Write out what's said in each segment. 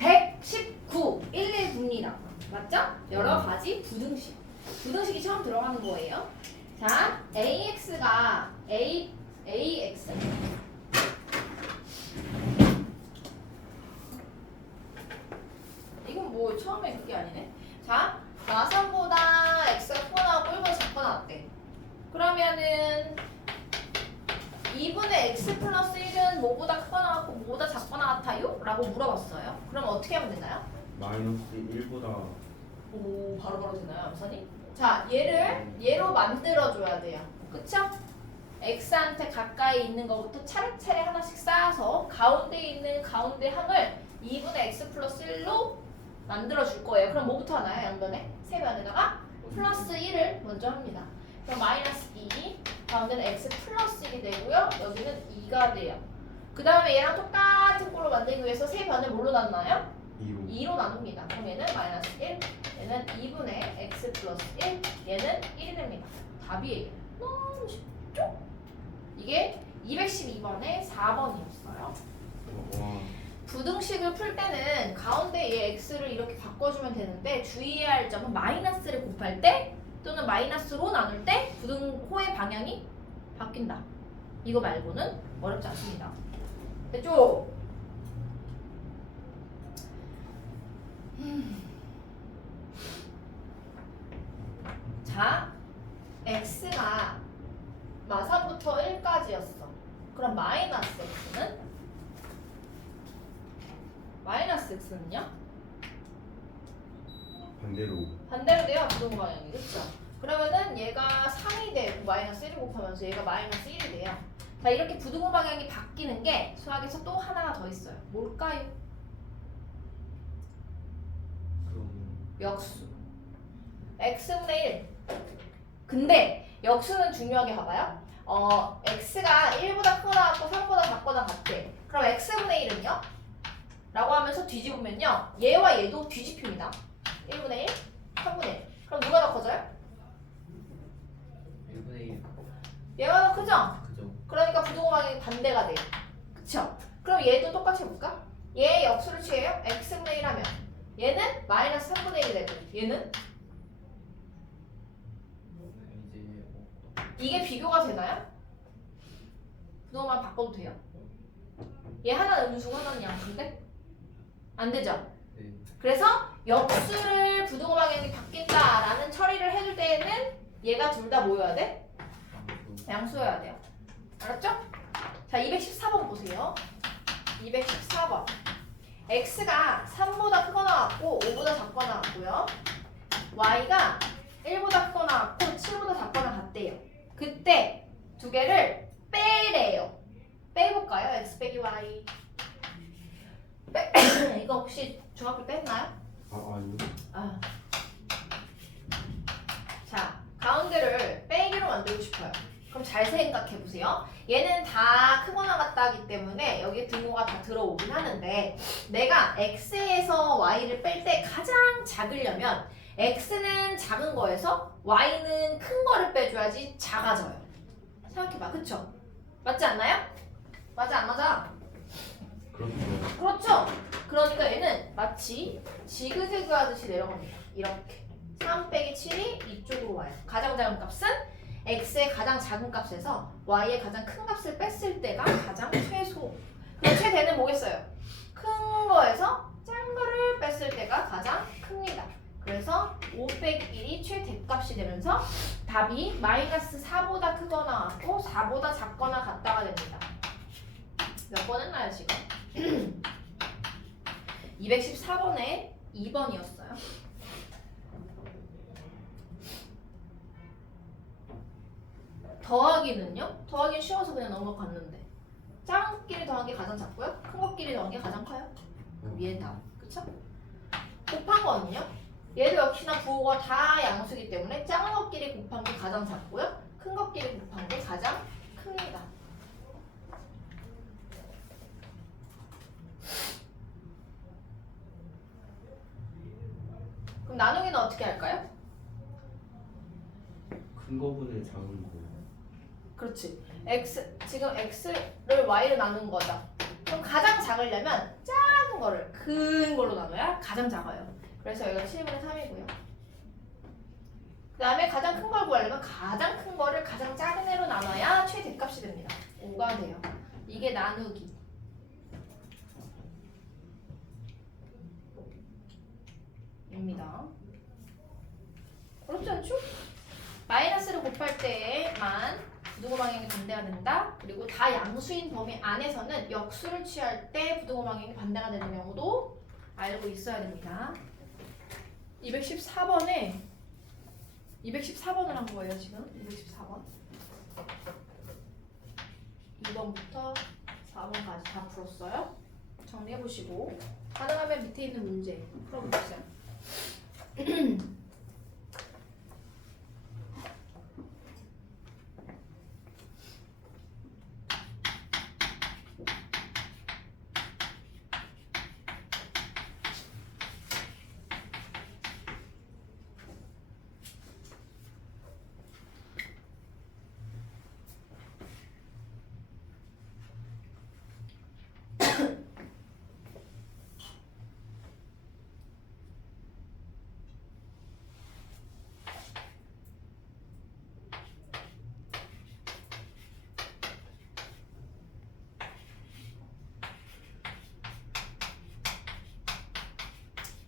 119, 119입니다. 맞죠? 여러 가지 부등식. 부등식이 처음 들어가는 거예요. 자, AX가 AX 이건 뭐 처음에 그게 아니네. 자, 마선보다 X가 크거나 하고 1보다 작거나 같대. 그러면은 2분의 X 플러스 1은 뭐보다 크거나 같고 뭐보다 작거나 같아요? 라고 물어봤어요. 그럼 어떻게 하면 되나요? 마이너스 1보다 오, 바로바로 되나요, 암선이? 자, 얘로 만들어줘야 돼요. 그쵸? X한테 가까이 있는 것부터 차례차례 하나씩 쌓아서 가운데 있는 가운데 항을 2분의 X 플러스 1로 만들어줄 거예요. 그럼 뭐부터 하나요, 양변에? 세변에다가 플러스 1을 먼저 합니다. 그럼 마이너스 2, 가운데는 X 플러스 1이 되고요. 여기는 2가 돼요. 그 다음에 얘랑 똑같은 꼴로 만들기 위해서 세 변을 뭘로 나누나요? 2로 나눕니다. 그럼 얘는 마이너스 1, 얘는 2분의 X 플러스 1, 얘는 1이 됩니다. 답이에요. 너무 쉽죠? 이게 212번에 4번이었어요. 와 부등식을 풀 때는 가운데 얘 x를 이렇게 바꿔주면 되는데 주의해야 할 점은 마이너스를 곱할 때 또는 마이너스로 나눌 때 부등호의 방향이 바뀐다. 이거 말고는 어렵지 않습니다. 됐죠? 자, x가 마선부터 1까지였어. 그럼 마이너스 x는? 마이너스 x는요? 반대로 돼요. 부등 방향이. 그렇죠? 그러면은 얘가 3이 되고 마이너스 1을 곱하면서 얘가 마이너스 1이 돼요. 자, 이렇게 부등호 방향이 바뀌는 게 수학에서 또 하나가 더 있어요. 뭘까요? 역수. x분의 1. 근데 역수는 중요하게 봐봐요. x가 1보다 크거나 같고 3보다 작거나 같대. 그럼 x분의 1은요? 라고 하면서 뒤집으면요. 얘와 얘도 뒤집힙니다. 1분의 1, 3분의 1. 그럼 누가 더 커져요? 1분의 1 얘가 더 크죠? 그죠? 그러니까 부등호 방향이 반대가 돼요. 그쵸? 그럼 얘도 똑같이 해볼까? 얘 역수를 취해요? x분의 1 하면 얘는 마이너스 3분의 1이 되고 얘는? 이게 비교가 되나요? 부등호만 바꿔도 돼요? 얘 하나는 음수고 하나는 양수인데? 안 되죠? 네. 그래서 역수를 부등호 방향이 바뀐다라는 처리를 해줄 때에는 얘가 둘 다 뭐여야 돼? 양수여야 돼요. 알았죠? 자, 214번 보세요. 214번. x가 3보다 크거나 같고 5보다 작거나 같고요. y가 1보다 크거나 같고 7보다 작거나 같대요. 그때 두 개를 빼래요. 빼볼까요? x 빼기 y. 이거 혹시 중학교 때 했나요? 아니요. 아. 자, 가운데를 빼기로 만들고 싶어요. 그럼 잘 생각해 보세요. 얘는 다 크거나 같다기 때문에 여기 등호가 다 들어오긴 하는데 내가 x에서 y를 뺄 때 가장 작으려면 x는 작은 거에서 y는 큰 거를 빼줘야지 작아져요. 생각해봐. 그쵸? 맞지 않나요? 맞아 안 맞아? 그렇죠. 그렇죠? 그러니까 얘는 마치 지그재그 하듯이 내려갑니다. 이렇게 3 빼기 7이 이쪽으로 와요. 가장 작은 값은 x의 가장 작은 값에서 y의 가장 큰 값을 뺐을 때가 가장 최소. 그럼 최대는 뭐겠어요? 큰 거에서 작은 거를 뺐을 때가 가장 큽니다. 그래서 5 빼기 1이 최대값이 되면서 답이 마이너스 4보다 크거나 같고 4보다 작거나 같다가 됩니다. 몇 번 했나요 지금? 214번에 2번이었어요. 더하기는요? 더하기는 쉬워서 그냥 넘어갔는데 작은 것끼리 더한 게 가장 작고요. 큰 것끼리 더한 게 가장 커요. 그럼 얘는 답. 그쵸? 곱한 거는요? 얘도 역시나 부호가 다 양수이기 때문에 작은 것끼리 곱한 게 가장 작고요. 큰 것끼리 곱한 게 가장 큽니다. 그럼 나누기는 어떻게 할까요? 큰 거분의 작은 거. 그렇지. 지금 x를 y로 나눈 거죠. 그럼 가장 작으려면 작은 거를 큰 걸로 나눠야 가장 작아요. 그래서 여기가 7분의 3이고요. 그 다음에 가장 큰 걸 구하려면 가장 큰 거를 가장 작은 애로 나눠야 최대값이 됩니다. 5가 돼요. 이게 나누기. 입니다. 그렇지 않죠? 마이너스를 곱할 때만 부등호 방향이 반대가 된다. 그리고 다 양수인 범위 안에서는 역수를 취할 때 부등호 방향이 반대가 되는 경우도 알고 있어야 됩니다. 214번에 214번을 한 거예요, 지금. 214번. 2번부터 4번까지 다 풀었어요. 정리해 보시고 가능하면 밑에 있는 문제 풀어보세요.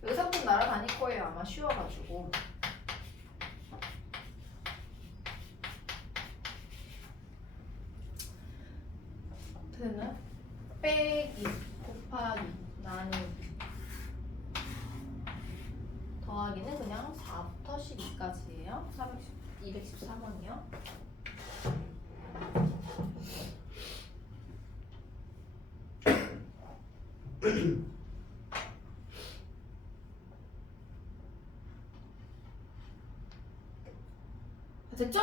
여기서부터 날아다닐 거예요. 아마 쉬워가지고. 됐나요? 빼기, 곱하기, 나누기, 더하기는 그냥 4부터 12까지예요. 214번이요. 됐죠?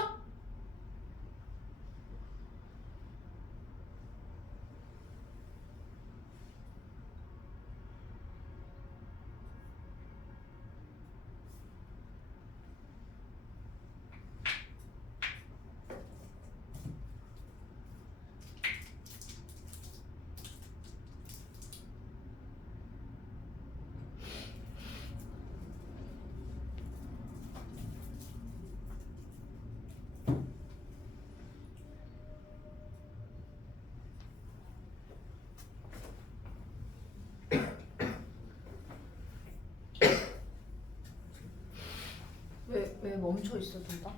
왜 멈춰 있어 둘 다?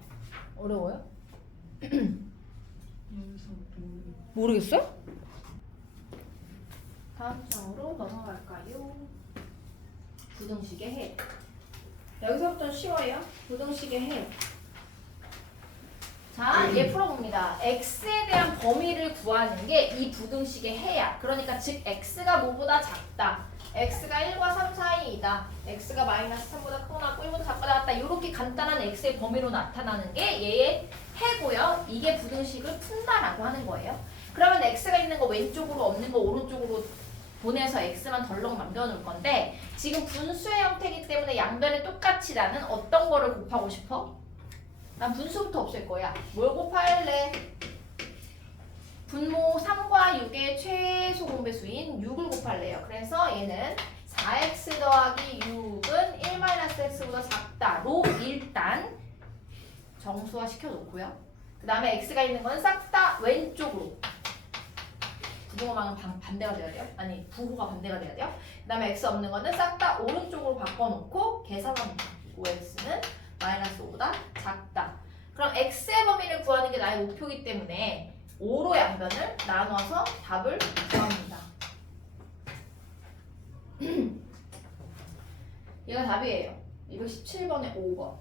어려워요? 모르겠어요? 다음 장으로 넘어갈까요? 부등식의 해. 여기서부터 쉬워요. 부등식의 해. 자, 얘 풀어봅니다. x에 대한 범위를 구하는 게 이 부등식의 해야. 그러니까 즉 x가 뭐보다 작다. x가 1과 3 사이이다. x가 마이너스 3보다 크거나 1보다 작거나 같다. 이렇게 간단한 x의 범위로 나타나는 게 얘의 해고요. 이게 부등식을 푼다라고 하는 거예요. 그러면 x가 있는 거 왼쪽으로 없는 거 오른쪽으로 보내서 x만 덜렁 남겨놓을 건데 지금 분수의 형태이기 때문에 양변에 똑같이 나는 어떤 거를 곱하고 싶어? 난 분수부터 없앨 거야. 뭘 곱할래? 분모 3과 6의 최소 공배수인 6을 곱할래요. 그래서 얘는 4x 더하기 6은 1-x보다 작다로 일단 정수화 시켜놓고요. 그 다음에 x가 있는 건 싹 다 왼쪽으로. 부등호방은 반대가 돼야 돼요. 아니 부호가 반대가 돼야 돼요. 그 다음에 x 없는 거는 싹 다 오른쪽으로 바꿔놓고 계산합니다. 5x는 마이너스 5보다 작다. 그럼 x의 범위를 구하는 게 나의 목표이기 때문에 5로 양변을 나눠서 답을 구합니다. 얘가 답이에요. 217번에 5번.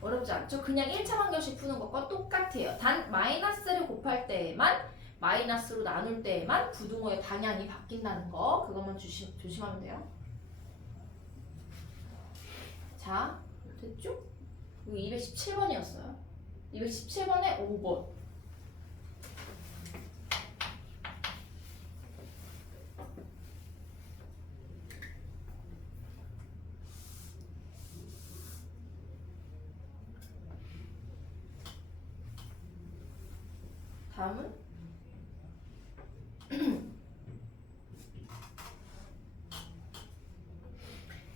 어렵지 않죠? 그냥 1차 방정식 푸는 것과 똑같아요. 단 마이너스를 곱할 때에만 마이너스로 나눌 때에만 부등호의 방향이 바뀐다는 거 그것만 조심하면 돼요. 자, 됐죠? 여기 217번이었어요. 217번에 5번. 다음은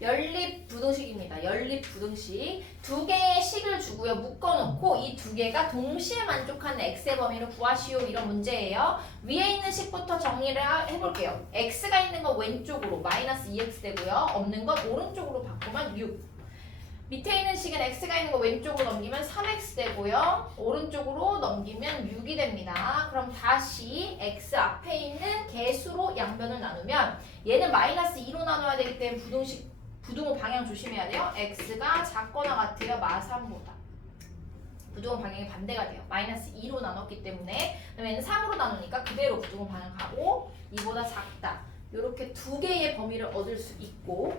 연립부등식입니다. 연립부등식. 두 개의 식을 주고요. 묶어놓고 이 두 개가 동시에 만족하는 x의 범위를 구하시오. 이런 문제예요. 위에 있는 식부터 정리를 해볼게요. x가 있는 건 왼쪽으로 마이너스 2x 되고요. 없는 건 오른쪽으로 바꾸면 6. 밑에 있는 식은 x가 있는 거 왼쪽으로 넘기면 3x 되고요. 오른쪽으로 넘기면 6이 됩니다. 그럼 다시 x 앞에 있는 개수로 양변을 나누면 얘는 마이너스 2로 나눠야 되기 때문에 부등호 방향 조심해야 돼요. x가 작거나 같아요. 마삼보다. 부등호 방향이 반대가 돼요. 마이너스 2로 나눴기 때문에 그다음에 얘는 3으로 나누니까 그대로 부등호 방향 가고 2보다 작다. 이렇게 두 개의 범위를 얻을 수 있고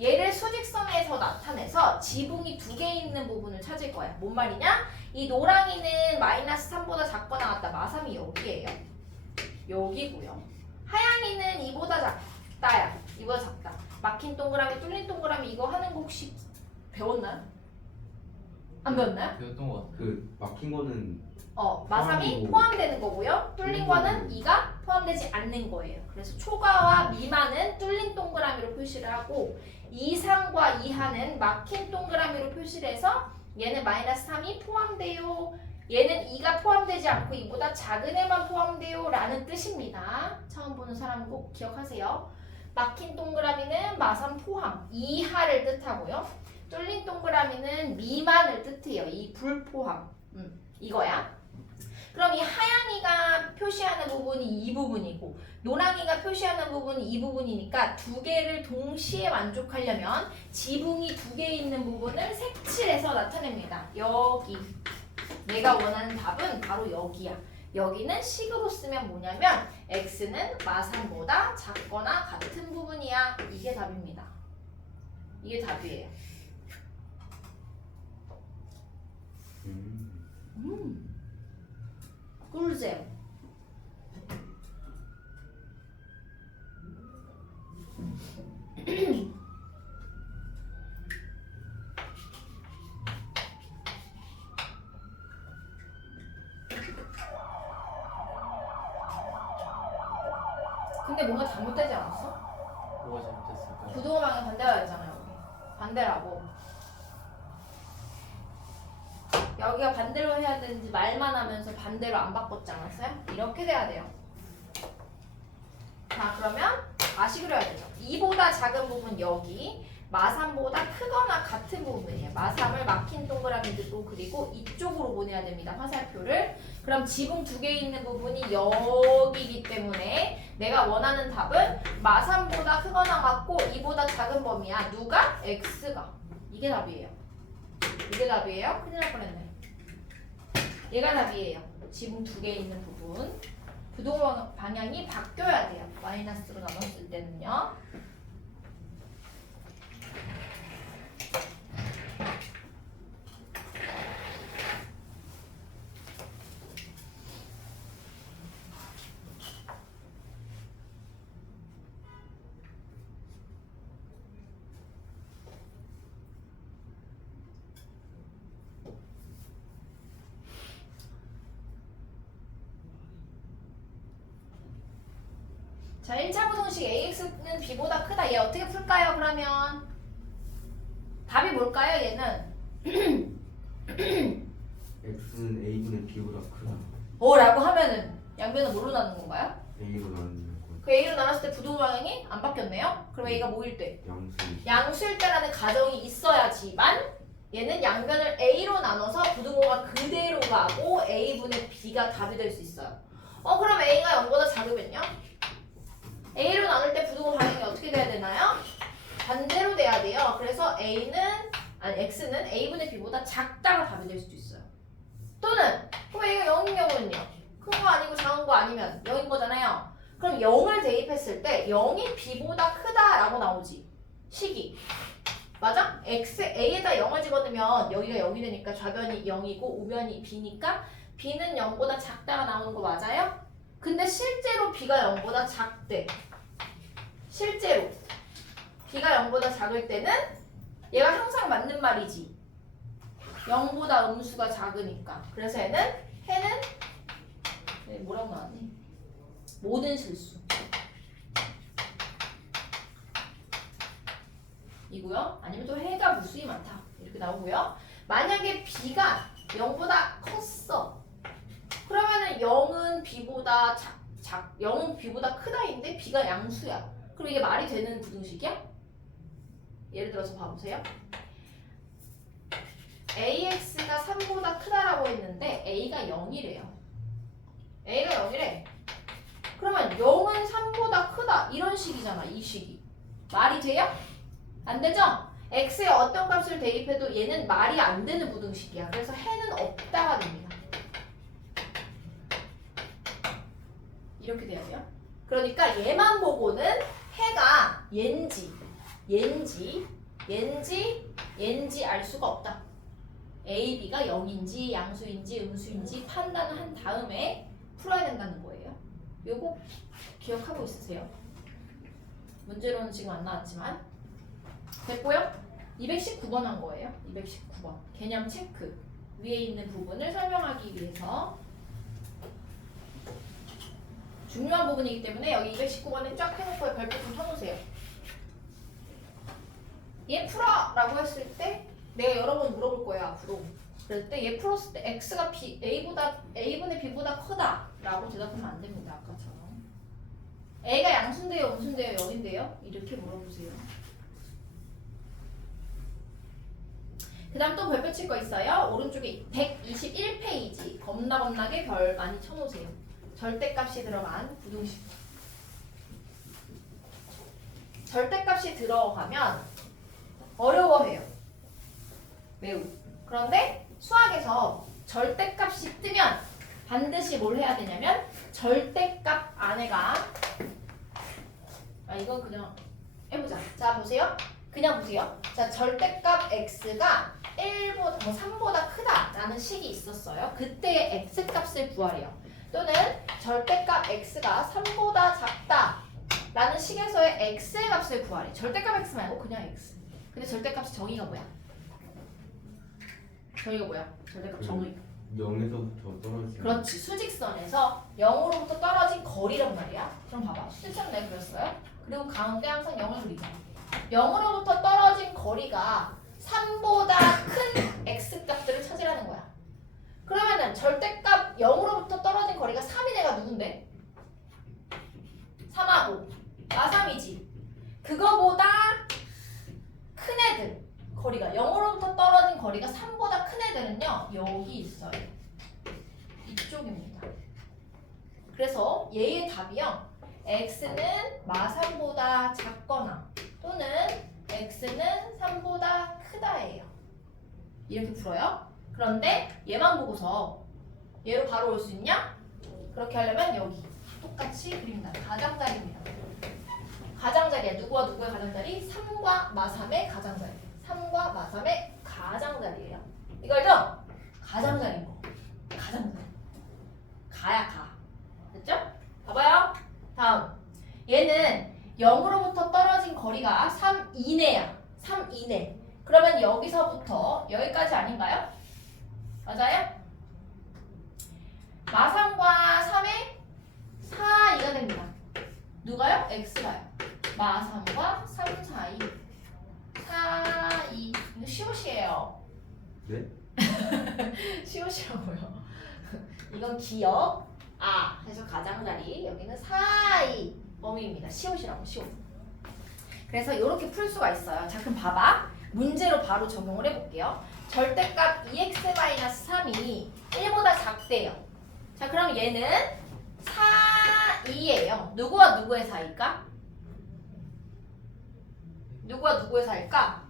얘를 수직선에서 나타내서 지붕이 두 개 있는 부분을 찾을 거야. 뭔 말이냐? 이 노랑이는 마이너스 3보다 작거나 같다. 마삼이 여기예요. 여기고요. 하양이는 2보다 작다야. 2보다 작다. 막힌 동그라미, 뚫린 동그라미 이거 하는 거 혹시 배웠나요? 안 배웠나요? 배웠던 것 같아. 그 막힌 거는 마삼이 포함이고. 포함되는 거고요. 뚫린 거는 2가 포함되지 않는 거예요. 그래서 초과와 미만은 뚫린 동그라미로 표시를 하고 이상과 이하는 막힌 동그라미로 표시를 해서 얘는 마이너스 3이 포함돼요. 얘는 2가 포함되지 않고 2보다 작은 애만 포함돼요 라는 뜻입니다. 처음 보는 사람은 꼭 기억하세요. 막힌 동그라미는 마삼 포함, 이하를 뜻하고요. 뚫린 동그라미는 미만을 뜻해요. 이 불포함. 이거야. 그럼 이 하양이가 표시하는 부분이 이 부분이고 노랑이가 표시하는 부분이 이 부분이니까 두 개를 동시에 만족하려면 지붕이 두 개 있는 부분을 색칠해서 나타냅니다. 여기. 내가 원하는 답은 바로 여기야. 여기는 식으로 쓰면 뭐냐면 x는 마삼보다 작거나 같은 부분이야. 이게 답입니다. 이게 답이에요. 꿀잼. 근데 뭔가 잘못되지 않았어? 뭐가 잘못됐을까요? 부동호 방향 반대가 됐잖아요. 여기. 반대라고. 여기가 반대로 해야 되는지 말만 하면서 반대로 안 바꿨지 않았어요? 이렇게 돼야 돼요. 자, 그러면 다시 그려야 되죠. 2보다 작은 부분 여기, 마삼보다 크거나 같은 부분이에요. 마삼을 막힌 동그라미도 그리고 이쪽으로 보내야 됩니다. 화살표를. 그럼 지붕 두 개 있는 부분이 여기이기 때문에 내가 원하는 답은 마삼보다 크거나 같고 2보다 작은 범위야. 누가? x가. 이게 답이에요. 이게 답이에요? 큰일 날 뻔했네. 얘가 답이에요. 지붕 두 개 있는 부분. 부동호 방향이 바뀌어야 돼요. 마이너스로 나눴을 때는요. 자, 1차 부등식 AX는 B보다 크다. 얘 어떻게 풀까요, 그러면? 답이 뭘까요, 얘는? x는 a분의 b보다 크다. 라고 하면은 양변은 뭐로 나눈 건가요? a로 나누는 거. 그 A로 나눴을 때 부등호 방향이 안 바뀌었네요? 그럼 A가 뭐일 때? 양수. 양수일 때라는 가정이 있어야지만 얘는 양변을 A로 나눠서 부등호가 그대로 가고 A분의 B가 답이 될 수 있어요. 그럼 A가 0보다 작으면요? A로 나눌 때 부등호 방향이 어떻게 돼야 되나요? 반대로 돼야 돼요. 그래서 X는 A분의 B보다 작다가 답이 될 수도 있어요. 또는 그럼 A가 0인 경우는요? 큰 거 아니고 작은 거 아니면 0인 거잖아요. 그럼 0을 대입했을 때 0이 B보다 크다라고 나오지. 식이. 맞아? A에다 0을 집어넣으면 여기가 0이 되니까 좌변이 0이고 우변이 B니까 B는 0보다 작다가 나오는 거 맞아요? 근데 실제로 B가 0보다 작대. 실제로 B가 0보다 작을 때는 얘가 항상 맞는 말이지. 0보다 음수가 작으니까. 그래서 해는 뭐라고 나왔니? 모든 실수. 되고요. 아니면 또 해가 무수히 많다. 이렇게 나오고요. 만약에 b가 0보다 컸어. 그러면은 0은 b보다 0은 b보다 크다인데 b가 양수야. 그럼 이게 말이 되는 부등식이야? 예를 들어서 봐보세요. AX가 3보다 크다라고 했는데 A가 0이래요. A가 0이래. 그러면 0은 3보다 크다. 이런 식이잖아. 이 식이. 말이 돼요? 안 되죠? X에 어떤 값을 대입해도 얘는 말이 안 되는 부등식이야. 그래서 해는 없다가 됩니다. 이렇게 돼야 돼요. 그러니까 얘만 보고는 해가 얘인지 알 수가 없다. A, B가 0인지 양수인지 음수인지 판단을 한 다음에 풀어야 된다는 거예요. 요거 기억하고 있으세요? 문제로는 지금 안 나왔지만 됐고요. 219번 한 거예요. 219번 개념 체크. 위에 있는 부분을 설명하기 위해서 중요한 부분이기 때문에 여기 219번에 쫙 해놓고 별표 좀 쳐놓으세요. 얘 풀어! 라고 했을 때 내가 여러 번 물어볼 거예요 앞으로. 그럴 때 얘 풀었을 때 x가 a분의 b보다 크다 라고 대답하면 안 됩니다. 아까처럼 a가 양수인데요 음수인데요 0인데요 이렇게 물어보세요. 그 다음 또 별표 칠 거 있어요. 오른쪽에 121페이지 겁나게 별 많이 쳐놓으세요. 절대값이 들어간 부등식. 절대값이 들어가면 어려워해요. 매우. 그런데 수학에서 절대값이 뜨면 반드시 뭘 해야 되냐면 절대값 안에가 이건 그냥 해보자. 자 보세요. 그냥 보세요. 자 절대값 x가 3보다 크다라는 식이 있었어요. 그때의 x값을 구하래요. 또는 절대값 x가 3보다 작다라는 식에서의 x의 값을 구하래. 절대값 x 말고 그냥 x. 근데 절대값 정의가 뭐야? 정의가 뭐야? 절대값 정의. 0에서부터 떨어지는. 그렇지. 수직선에서 0으로부터 떨어진 거리란 말이야. 그럼 봐봐. 수직선 내가 그렸어요. 그리고 가운데 항상 0을 그리자. 0으로부터 떨어진 거리가 3보다 큰 x값들을 찾으라는 거야. 그러면은 절대값 0으로부터 떨어진 거리가 3인 애가 누군데? 3하고 마3이지. 그거보다 큰 애들 거리가 0으로부터 떨어진 거리가 3보다 큰 애들은요 여기 있어요. 이쪽입니다. 그래서 얘의 답이요 x는 마3보다 작거나 또는 x는 3보다 크다예요. 이렇게 풀어요. 그런데 얘만 보고서 얘로 바로 올 수 있냐? 그렇게 하려면 여기 똑같이 그립니다. 가장자리입니다. 가장자리야. 누구와 누구의 가장자리? 3과 마3의 가장자리. 3과 마3의 가장자리예요. 이거 알죠? 가장자리인 거. 가장자리. 가야 가. 됐죠? 봐봐요. 다음. 얘는 0으로부터 떨어진 거리가 3 이내야. 3 이내. 그러면 여기서부터 여기까지 아닌가요? 맞아요? 마3과 3의 사이가 됩니다. 누가요? x가요. 마3과 3 사이. 사이. 이거 시옷이에요. 네? 시옷이라고요. 이건 기억. 해서 가장자리. 여기는 사이. 범위입니다. 시옷이라고 시옷. 그래서 이렇게 풀 수가 있어요. 자 그럼 봐봐. 문제로 바로 적용을 해볼게요. 절대값 2x-3이 1보다 작대요. 자 그럼 얘는 사이예요. 누구와 누구의 사이일까? 누구와 누구의 사이일까?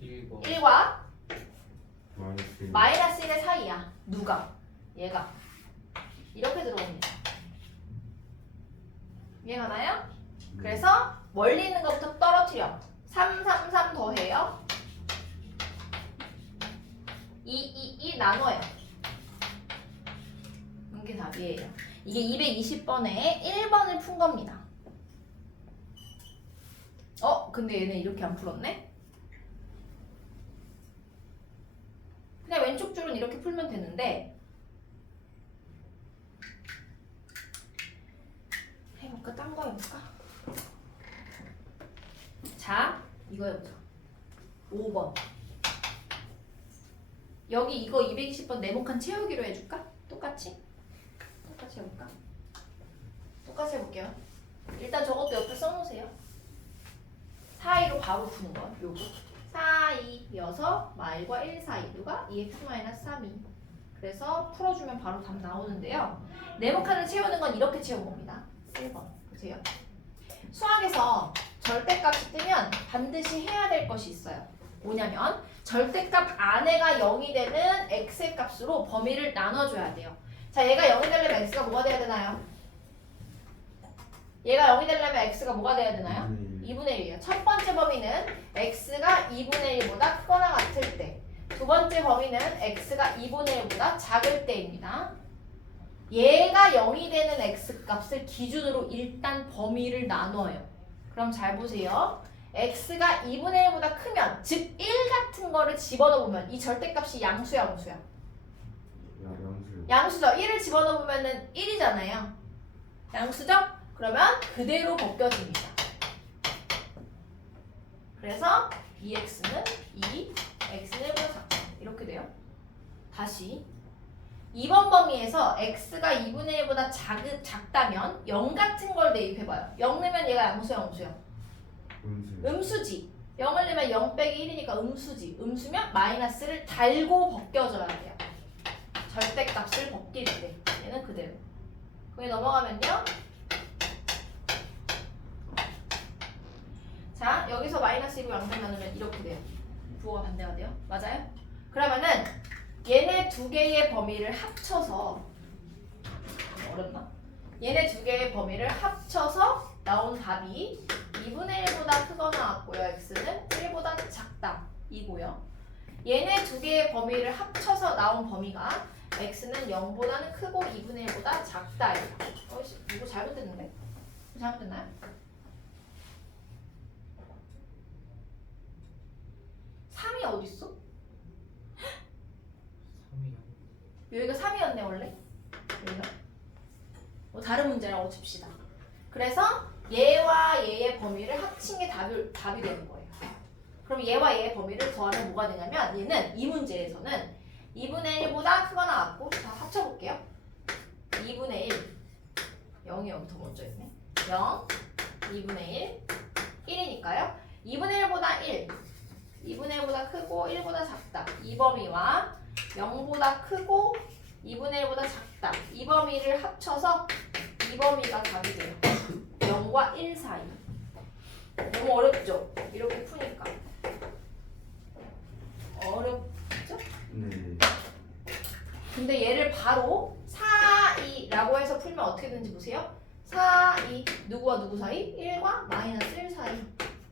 1과 마이너스 1의 사이야. 누가? 얘가. 이렇게 들어옵니다. 이해가나요? 그래서 멀리 있는 것부터 떨어뜨려. 3, 3, 3 더해요. 2, 2, 2 나눠요. 이게 답이에요. 이게 220번에 1번을 푼 겁니다. 근데 얘는 이렇게 안 풀었네? 그냥 왼쪽 줄은 이렇게 풀면 되는데 해볼까? 딴 거 해볼까? 자 자, 이거 해보자. 5번. 여기 이거 220번 네모칸 채우기로 해줄까? 똑같이? 똑같이 해볼까? 똑같이 해볼게요. 일단 저것도 옆에 써놓으세요. 4, 2로 바로 푸는 거야. 요거 4, 2 이어서 말과 1 사이 누가? 2x-3이. 그래서 풀어주면 바로 답 나오는데요. 네모칸을 채우는 건 이렇게 채운 겁니다. 1번 보세요. 수학에서 절대값이 뜨면 반드시 해야 될 것이 있어요. 뭐냐면 절대값 안에가 0이 되는 x의 값으로 범위를 나눠줘야 돼요. 자, 얘가 0이 되려면 x가 뭐가 돼야 되나요? 얘가 0이 되려면 x가 뭐가 돼야 되나요? 2분의 1이에요. 첫 번째 범위는 x가 2분의 1보다 크거나 같을 때, 두 번째 범위는 x가 2분의 1보다 작을 때입니다. 얘가 0이 되는 x 값을 기준으로 일단 범위를 나눠요. 그럼 잘 보세요. x가 2분의 1보다 크면, 즉 1 같은 거를 집어넣으면 이 절대값이 양수야, 무수야? 양수. 양수죠. 1을 집어넣으면 1이잖아요. 양수죠? 그러면 그대로 벗겨집니다. 그래서 2x는 2, x는 1보다 작다. 이렇게 돼요. 다시 2번 범위에서 x가 2분의 1보다 작다면 0 같은 걸 대입해봐요. 0 넣으면 얘가 양수야, 음수야? 음수지. 0을 넣으면 0 빼기 1이니까 음수지. 음수면 마이너스를 달고 벗겨져야 돼요. 절대값을 벗길 때 얘는 그대로. 거기 넘어가면요. 자, 여기서 마이너스 2로 양변 나누면 이렇게 돼요. 부호가 반대가 돼요. 맞아요? 그러면은 얘네 두 개의 범위를 합쳐서, 어렵나? 얘네 두 개의 범위를 합쳐서 나온 답이 2분의 1보다 크거나 같고요. x는 1보다 작다 이고요. 얘네 두 개의 범위를 합쳐서 나온 범위가 x는 0보다는 크고 2분의 1보다 작다예요. 이거 잘못됐는데? 잘못됐나요? 3이 어딨어? 3이요? 여기가 3이었네 원래? 여기가? 다른 문제라고 칩시다. 그래서 얘와 얘의 범위를 합친 게 답이 되는 거예요. 그럼 얘와 얘의 범위를 더하면 뭐가 되냐면, 얘는 이 문제에서는 2분의 1보다 크거나 같고, 자 합쳐볼게요. 2분의 1, 0이 여기 더 먼저 있네. 0, 2분의 1, 1이니까요. 2분의 1보다 1, 2분의 1보다 크고 1보다 작다. 이 범위와 0보다 크고 2분의 1보다 작다. 이 범위를 합쳐서 이 범위가 답이 돼요. 0과 1 사이. 너무 어렵죠? 이렇게 푸니까. 어렵죠? 네. 근데 얘를 바로 4, 2라고 해서 풀면 어떻게 되는지 보세요. 4, 2 누구와 누구 사이? 1과 마이너스 1 사이.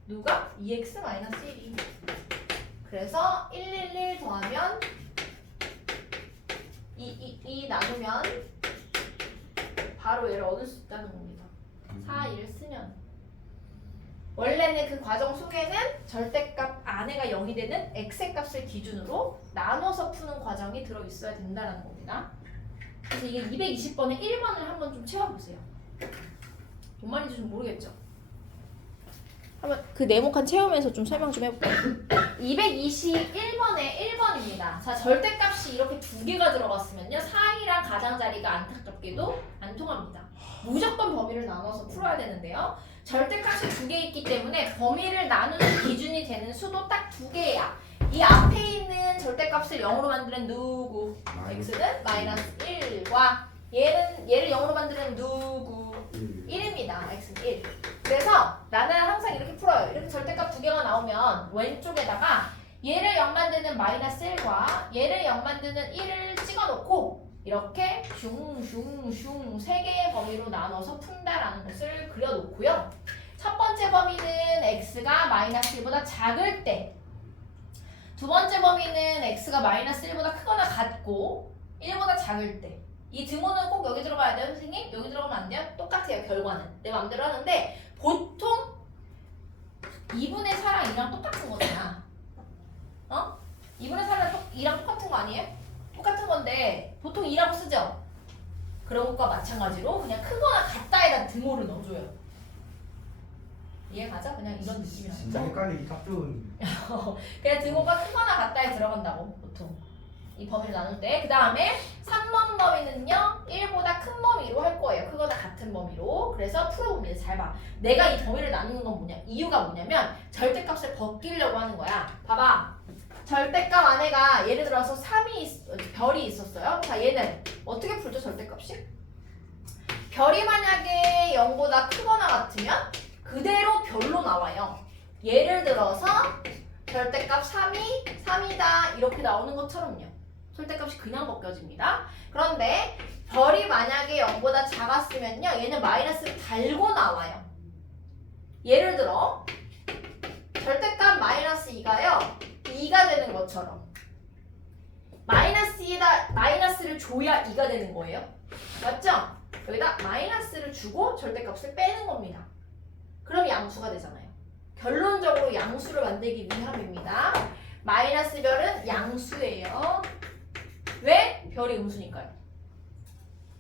누가? 2x 마이너스 1이. 그래서 1, 1, 1 더하면 2 나누면 바로 얘를 얻을 수 있다는 겁니다. 4, 2를 쓰면. 원래는 그 과정 속에는 절대값 안에가 0이 되는 x의 값을 기준으로 나눠서 푸는 과정이 들어있어야 된다는 겁니다. 그래서 이게 220번에 1번을 한번 좀 채워보세요. 뭔 말인지 좀 모르겠죠? 한번 그 네모칸 채우면서 좀 설명 좀 해볼게요. 221번에 1번입니다. 자, 절대값이 이렇게 두 개가 들어갔으면요, 사이랑 가장자리가 안타깝게도 안 통합니다. 무조건 범위를 나눠서 풀어야 되는데요. 절대값이 두 개 있기 때문에 범위를 나누는 기준이 되는 수도 딱 두 개야. 이 앞에 있는 절대값을 0으로 만드는 누구? x는 마이너스 1과 얘를 0으로 만드는 누구? 1입니다. x는 1. 그래서 나는 항상 이렇게 풀어요. 이렇게 절대값 두 개가 나오면 왼쪽에다가 얘를 0 만드는 마이너스 1과 얘를 0 만드는 1을 찍어놓고 이렇게 슝슝슝 세 개의 범위로 나눠서 푼다라는 것을 그려놓고요. 첫 번째 범위는 x가 마이너스 1보다 작을 때, 두 번째 범위는 x가 마이너스 1보다 크거나 같고 1보다 작을 때. 이 등호는 꼭 여기 들어가야 돼요, 선생님? 여기 들어가면 안 돼요? 똑같아요, 결과는. 내 맘대로 하는데 보통 2분의 4랑 2랑 똑같은 거잖아. 2분의 4랑 2랑 똑같은 거 아니에요? 똑같은 건데 보통 2라고 쓰죠? 그런 것과 마찬가지로 그냥 크거나 같다에다 등호를 넣어줘요. 이해가죠? 그냥 이런 느낌이라는 진짜 거. 헷갈리기 딱 좋은. 그냥 등호가 크거나 같다에 들어간다고 보통 이 범위를 나눌 때. 그 다음에 3번 범위는요 1보다 큰 범위로 할 거예요. 크거나 같은 범위로. 그래서 풀어봅니다. 잘 봐. 내가 이 범위를 나누는 건 뭐냐, 이유가 뭐냐면 절대값을 벗기려고 하는 거야. 봐봐. 절대값 안에가 예를 들어서 3이 별이 있었어요. 자, 얘는 어떻게 풀죠? 절대값이? 별이 만약에 0보다 크거나 같으면 그대로 별로 나와요. 예를 들어서 절대값 3이 3이다 이렇게 나오는 것처럼요. 절대값이 그냥 벗겨집니다. 그런데 별이 만약에 0보다 작았으면요 얘는 마이너스를 달고 나와요. 예를 들어 절대값 마이너스 2가요 2가 되는 것처럼 마이너스를 줘야 2가 되는 거예요. 맞죠? 여기다 마이너스를 주고 절대값을 빼는 겁니다. 그럼 양수가 되잖아요. 결론적으로 양수를 만들기 위함입니다. 마이너스 별은 양수예요. 왜? 별이 음수니까요.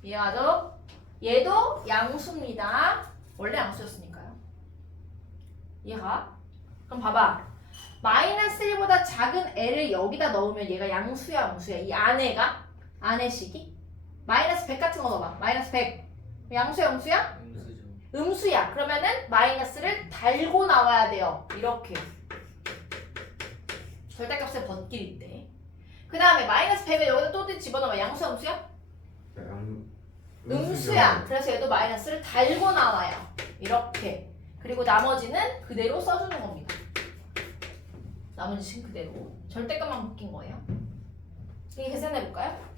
이해하죠? 얘도 양수입니다. 원래 양수였으니까요. 이해가? 그럼 봐봐. 마이너스 1보다 작은 애를 여기다 넣으면 얘가 양수야 음수야? 이 안에식이? 마이너스 100 같은 거 넣어봐. 마이너스 100 양수야 음수야? 음수죠. 음수야. 그러면은 마이너스를 달고 나와야 돼요. 이렇게. 절대값을 벗길 때. 그 다음에 마이너스 100을 여기다 또 집어넣으면 양수야 음수야? 음수야. 그래서 얘도 마이너스를 달고 나와요. 이렇게. 그리고 나머지는 그대로 써주는 겁니다. 나머지는 그대로. 절대값만 바뀐 거예요. 이게 계산해볼까요?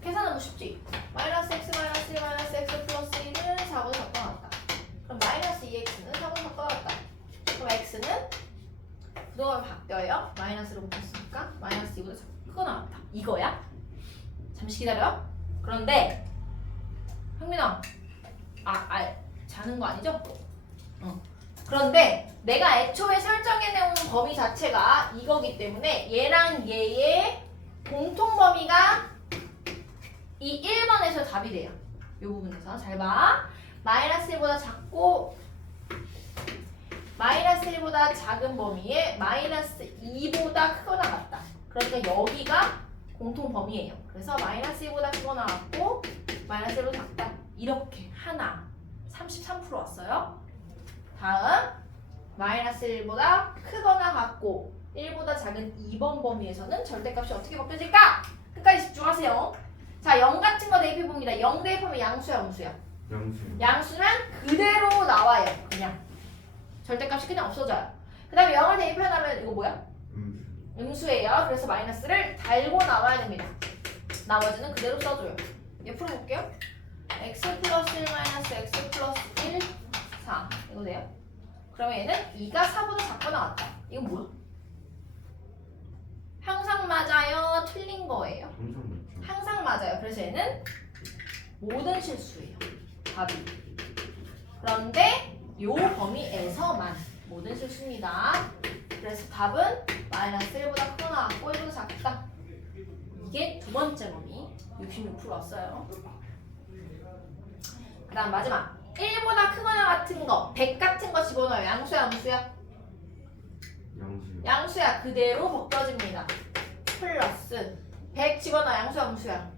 계산 너무 쉽지? 마이너스 x 마이너스 1 마이너스 x 플러스 1은 4보다 작거나 같다. 그럼 마이너스 2x는 4보다 작거나 같다. 그럼 x는 그동안 바뀌어요. 마이너스로 바뀌었으니까 마이너스 2보다 작거나 같다. 이거야? 잠시 기다려. 그런데 형민아 자는 거 아니죠? 그런데 내가 애초에 설정해놓은 범위 자체가 이거기 때문에 얘랑 얘의 공통 범위가 이 1번에서 답이 돼요. 이 부분에서 잘 봐. 마이너스 1보다 작고 마이너스 1보다 작은 범위에 마이너스 2보다 크거나 같다. 그러니까 여기가 공통 범위예요. 그래서 마이너스 2보다 크거나 같고 마이너스 1보다 작다. 이렇게 하나 33% 왔어요. 다음 마이너스 1보다 크거나 같고 1보다 작은 2번 범위에서는 절대값이 어떻게 바뀌어질까? 끝까지 집중하세요. 자, 0 같은 거 대입해봅니다. 0 대입하면 양수야 음수야? 양수는 그대로 나와요. 그냥 절대값이 그냥 없어져요. 그 다음에 0을 대입해놓으면 이거 뭐야? 음수예요. 그래서 마이너스를 달고 나와야 됩니다. 나머지는 그대로 써줘요. 얘 풀어볼게요. x 플러스 1 마이너스 x 플러스 1 4 이거 돼요? 그러면 얘는 2가 4보다 작거나 같다. 이건 뭐야? 항상 맞아요? 틀린 거예요? 항상 맞아요. 그래서 얘는 모든 실수예요. 답이. 그런데 요 범위에서만 모든 실수입니다. 그래서 답은 마이너스 1보다 크거나 같고 1보다 작다. 이게 두 번째 범위 66% 왔어요. 그 다음 마지막 1보다 크거나 같은 거 100 같은 거 집어넣어요. 양수야 음수야? 양수야. 그대로 벗겨집니다. 플러스 100 집어넣어. 양수야 음수야?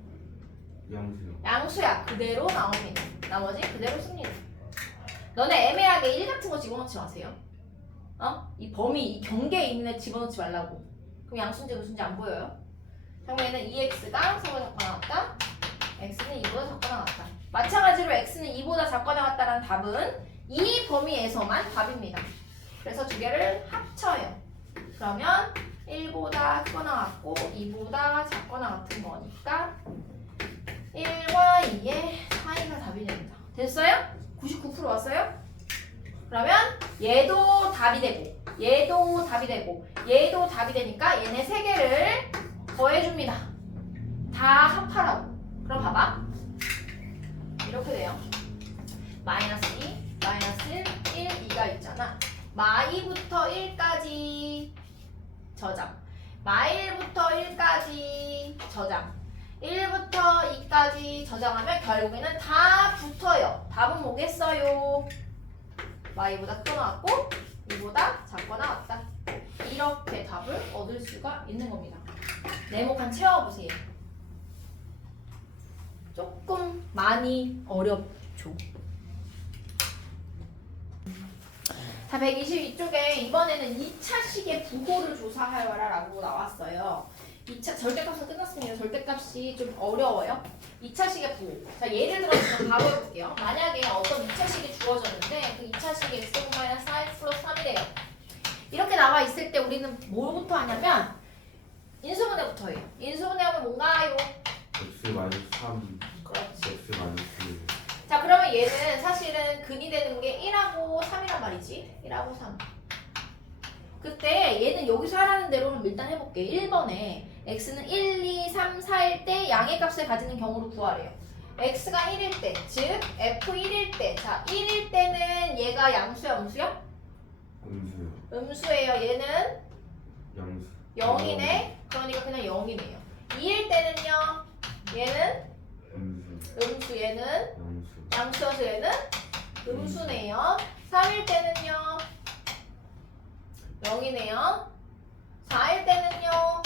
양수야. 그대로 나옵니다. 나머지 그대로 씁니다. 너네 애매하게 1 같은 거 집어넣지 마세요. 이 범위, 이 경계에 있는 애 집어넣지 말라고. 그럼 양수인지 음수인지 안 보여요. 정면에는 2x가 4보다 작거나 같다. x는 2보다 작거나 같다. 마찬가지로 x는 2보다 작거나 같다라는 답은 이 범위에서만 답입니다. 그래서 두 개를 합쳐요. 그러면 1보다 크거나 같고 2보다 작거나 같은 거니까 1과 2의 사이가 답이 됩니다. 됐어요? 99% 왔어요? 그러면 얘도 답이 되고 얘도 답이 되고 얘도 답이 되니까 얘네 세 개를 더해줍니다. 다 합하라고. 그럼 봐봐. 이렇게 돼요. 마이너스 2, 마이너스 1, 2가 있잖아. 마2부터 1까지 저장. 마1부터 1까지 저장. 1부터 2까지 저장하면 결국에는 다 붙어요. 답은 뭐겠어요? y보다 크거나 같고 이보다 작거나 같다. 이렇게 답을 얻을 수가 있는 겁니다. 네모칸 채워보세요. 조금 많이 어렵죠. 자, 122쪽에 이번에는 2차식의 부호를 조사하여라 라고 나왔어요. 2차 절대값은 끝났습니다. 절대값이 좀 어려워요. 2차식의 부호. 자, 예를 들어서 바로 해볼게요. 만약에 어떤 2차식이 주어졌는데 그 2차식이 x-4x 플러스 3이래요. 이렇게 나와 있을 때 우리는 뭐부터 하냐면 인수분해부터 해요. 인수분해하면 뭔가요? x 마이너스 3 그렇지. x 마이너스 자, 그러면 얘는 사실은 근이 되는 게 1하고 3이란 말이지. 1하고 3. 그때 얘는 여기서 하라는 대로 일단 해볼게. 1번에 x는 1, 2, 3, 4일 때 양의 값을 가지는 경우로 구하래요. x가 1일 때, 즉 f1일 때. 자, 1일 때는 얘가 양수야, 음수야? 음수요. 음수예요. 얘는 양수 0이네. 그러니까 그냥 0이네요. 2일 때는요. 얘는 음수, 얘는 양수 양수여서 얘는 음수네요. 3일 때는요. 0이네요. 4일 때는요.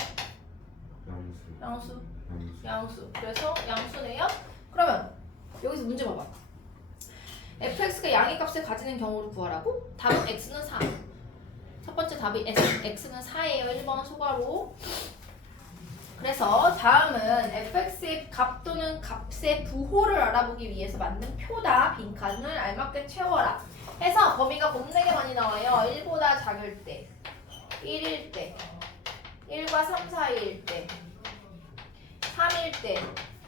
양수 양수. 그래서 양수네요. 그러면 여기서 문제 봐봐. fx가 양의 값을 가지는 경우를 구하라고? 답은 x는 4. 첫 번째 답이 x는 4예요. 1번 소괄호. 그래서 다음은 fx의 값 또는 값의 부호를 알아보기 위해서 만든 표다. 빈칸을 알맞게 채워라. 해서 범위가 겁나게 많이 나와요. 1보다 작을 때, 1일 때, 1과 3 사이일 때, 3일 때,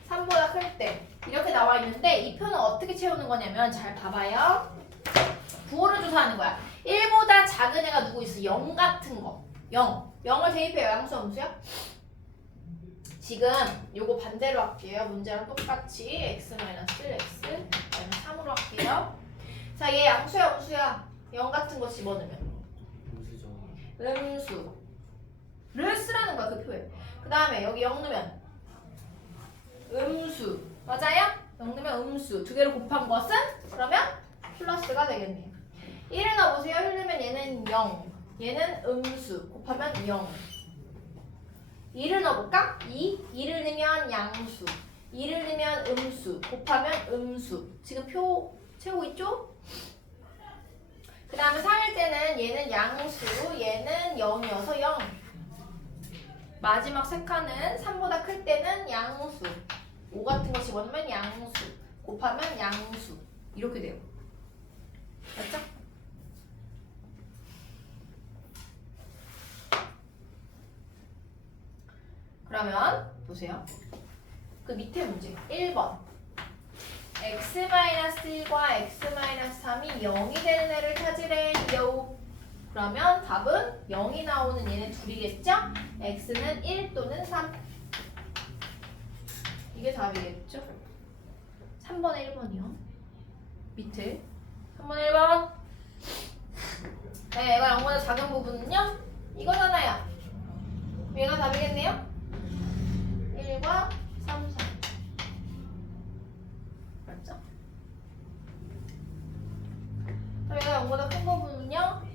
3보다 클 때 이렇게 나와 있는데 이 표는 어떻게 채우는 거냐면 잘 봐봐요. 부호를 조사하는 거야. 1보다 작은 애가 누구 있어? 0 같은 거. 0. 0을 대입해요. 양수 음수야? 지금 요거 반대로 할게요. 문제랑 똑같이 x-1x 3으로 할게요. 자, 얘 양수야 음수야? 0 같은 거 집어넣으면 음수죠. 음수를 쓰라는 거야 그 표에. 그 다음에 여기 0 넣으면 음수. 맞아요? 0 넣으면 음수. 두 개를 곱한 것은 그러면 플러스가 되겠네요. 1을 넣어보세요. 1 넣으면 얘는 0. 얘는 음수. 곱하면 0. 2를 넣어볼까? 2를 넣으면 양수. 2를 넣으면 음수. 곱하면 음수. 지금 표 채우고 있죠? 그 다음에 3일 때는 얘는 양수. 얘는 0이어서 0. 마지막 세 칸은 3보다 클 때는 양수. 5 같은 거 집어넣으면 양수. 곱하면 양수. 이렇게 돼요. 맞죠? 그러면 보세요. 그 밑에 문제 1번 x-1과 x-3이 0이 되는 애를 찾으래요. 그러면 답은 0이 나오는 얘네 둘이겠죠? x는 1 또는 3. 이게 답이겠죠? 3번에 1번이요. 밑에 3번에 1번. 네, 얘가 0보다 작은 부분은요? 이거잖아요. 얘가 답이겠네요? 1과 3, 4. 맞죠? 그럼 얘가 0보다 큰 부분은요?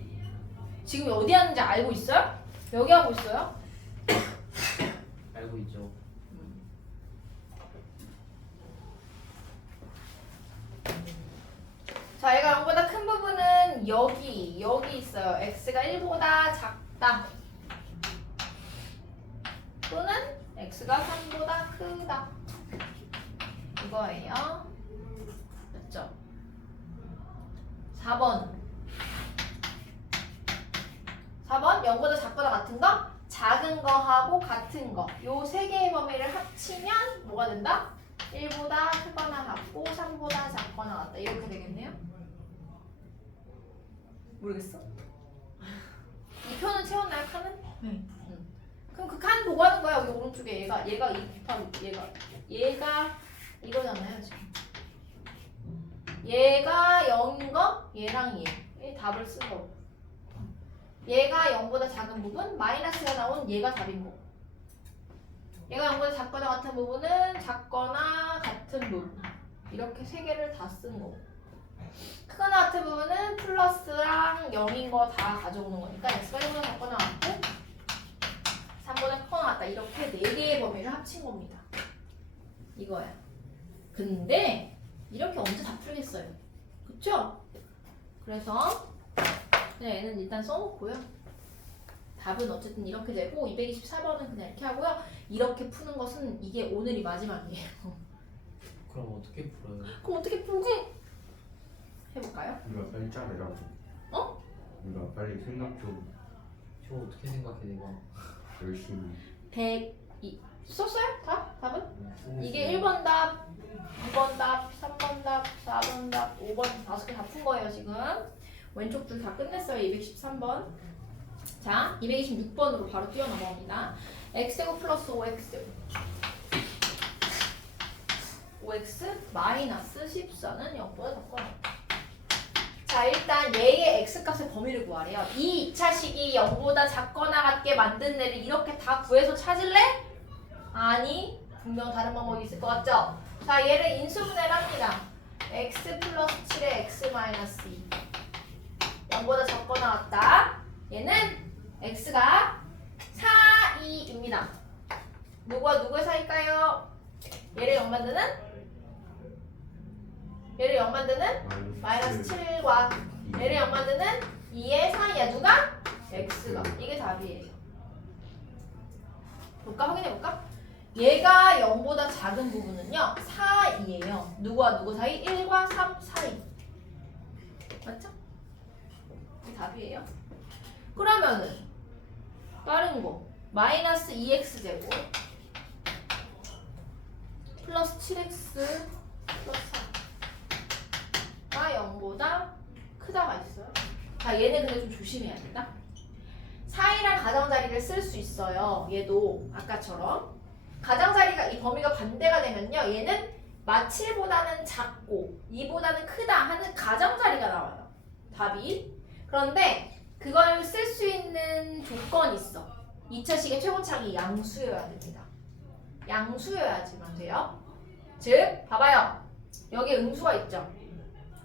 지금 어디 하는지 알고 있어요? 여기 하고 있어요? 알고 있죠. 자, 얘가 0보다 큰 부분은 여기 있어요. x가 1보다 작다. 또는 x가 3보다 크다. 이거예요. 됐죠? 4번 0보다 작거나 같은 거? 작은 거하고 같은 거. 요 세 개의 범위를 합치면 뭐가 된다? 1보다 크거나 같고 3보다 작거나 같다. 이렇게 되겠네요? 모르겠어? 이 표는 채웠나요? 칸은? 네. 그럼 그 칸 보고 하는 거야. 여기 오른쪽에 얘가 이 곱하기 얘가 이거잖아요 지금. 얘가 0인 거 얘랑 얘 답을 쓴 거고. 얘가 0보다 작은 부분 마이너스가 나온 얘가 답인 거고. 얘가 0보다 작거나 같은 부분은 작거나 같은 부분. 이렇게 세 개를 다 쓴 거고. 크거나 같은 부분은 플러스랑 0인 거 다 가져오는 거니까 x가 1보다 작거 나왔고 3보다 커 나왔다. 이렇게 4개의 범위를 합친 겁니다. 이거야. 근데 이렇게 언제 다 풀겠어요? 그쵸? 그래서 그냥 얘는 일단 써놓고요. 답은 어쨌든 이렇게 되고 224번은 그냥 이렇게 하고요. 이렇게 푸는 것은 이게 오늘이 마지막이에요. 그럼 어떻게 풀어요? 그럼 어떻게 풀지? 해볼까요? 누가 빨리 짜내라고. 어? 누가 빨리 생각 좀 저 어떻게 생각해 내가? 열심히. 102 썼어요? 다? 답은? 쓰고 이게 있어요. 1번 답, 2번 답, 3번 답, 4번 답, 5번 5개 다 푼 거예요 지금. 왼쪽 줄 다 끝냈어요. 213번. 자, 226번으로 바로 뛰어 넘어갑니다. x제곱 플러스 5x 5x 마이너스 14는 0보다 작고 나왔다. 자, 일단 얘의 x값의 범위를 구하래요. 이 2차식이 0보다 작거나 같게 만든 애를 이렇게 다 구해서 찾을래? 아니, 분명 다른 방법이 있을 것 같죠? 자, 얘를 인수분해를 합니다. x 플러스 7에 x 마이너스 2 0보다 작거나 같다. 얘는 x가 4, 2입니다. 누구와 누구의 사이일까요? 얘를 0 만드는? 얘를 0 만드는? 마이너스 7과 얘를 0 만드는 2의 사이야. 누가? x가. 이게 답이에요. 볼까? 확인해볼까? 얘가 0보다 작은 부분은요 4, 2예요. 누구와 누구 사이? 1과 3 사이. 맞죠? 이게 답이에요. 그러면은 빠른 거 마이너스 2x제곱 플러스 7x 플러스 4가 0보다 크다가 있어요. 자, 얘는 근데 좀 조심해야 된다. 사이랑 가장자리를 쓸 수 있어요. 얘도 아까처럼 가장자리가 이 범위가 반대가 되면요 얘는 마 7보다는 작고 2보다는 크다 하는 가장자리가 나와요. 답이. 그런데 그걸 쓸 수 있는 조건이 있어. 2차식의 최고차이 양수여야 됩니다. 양수여야지만 돼요. 즉 봐봐요. 여기 음수가 있죠.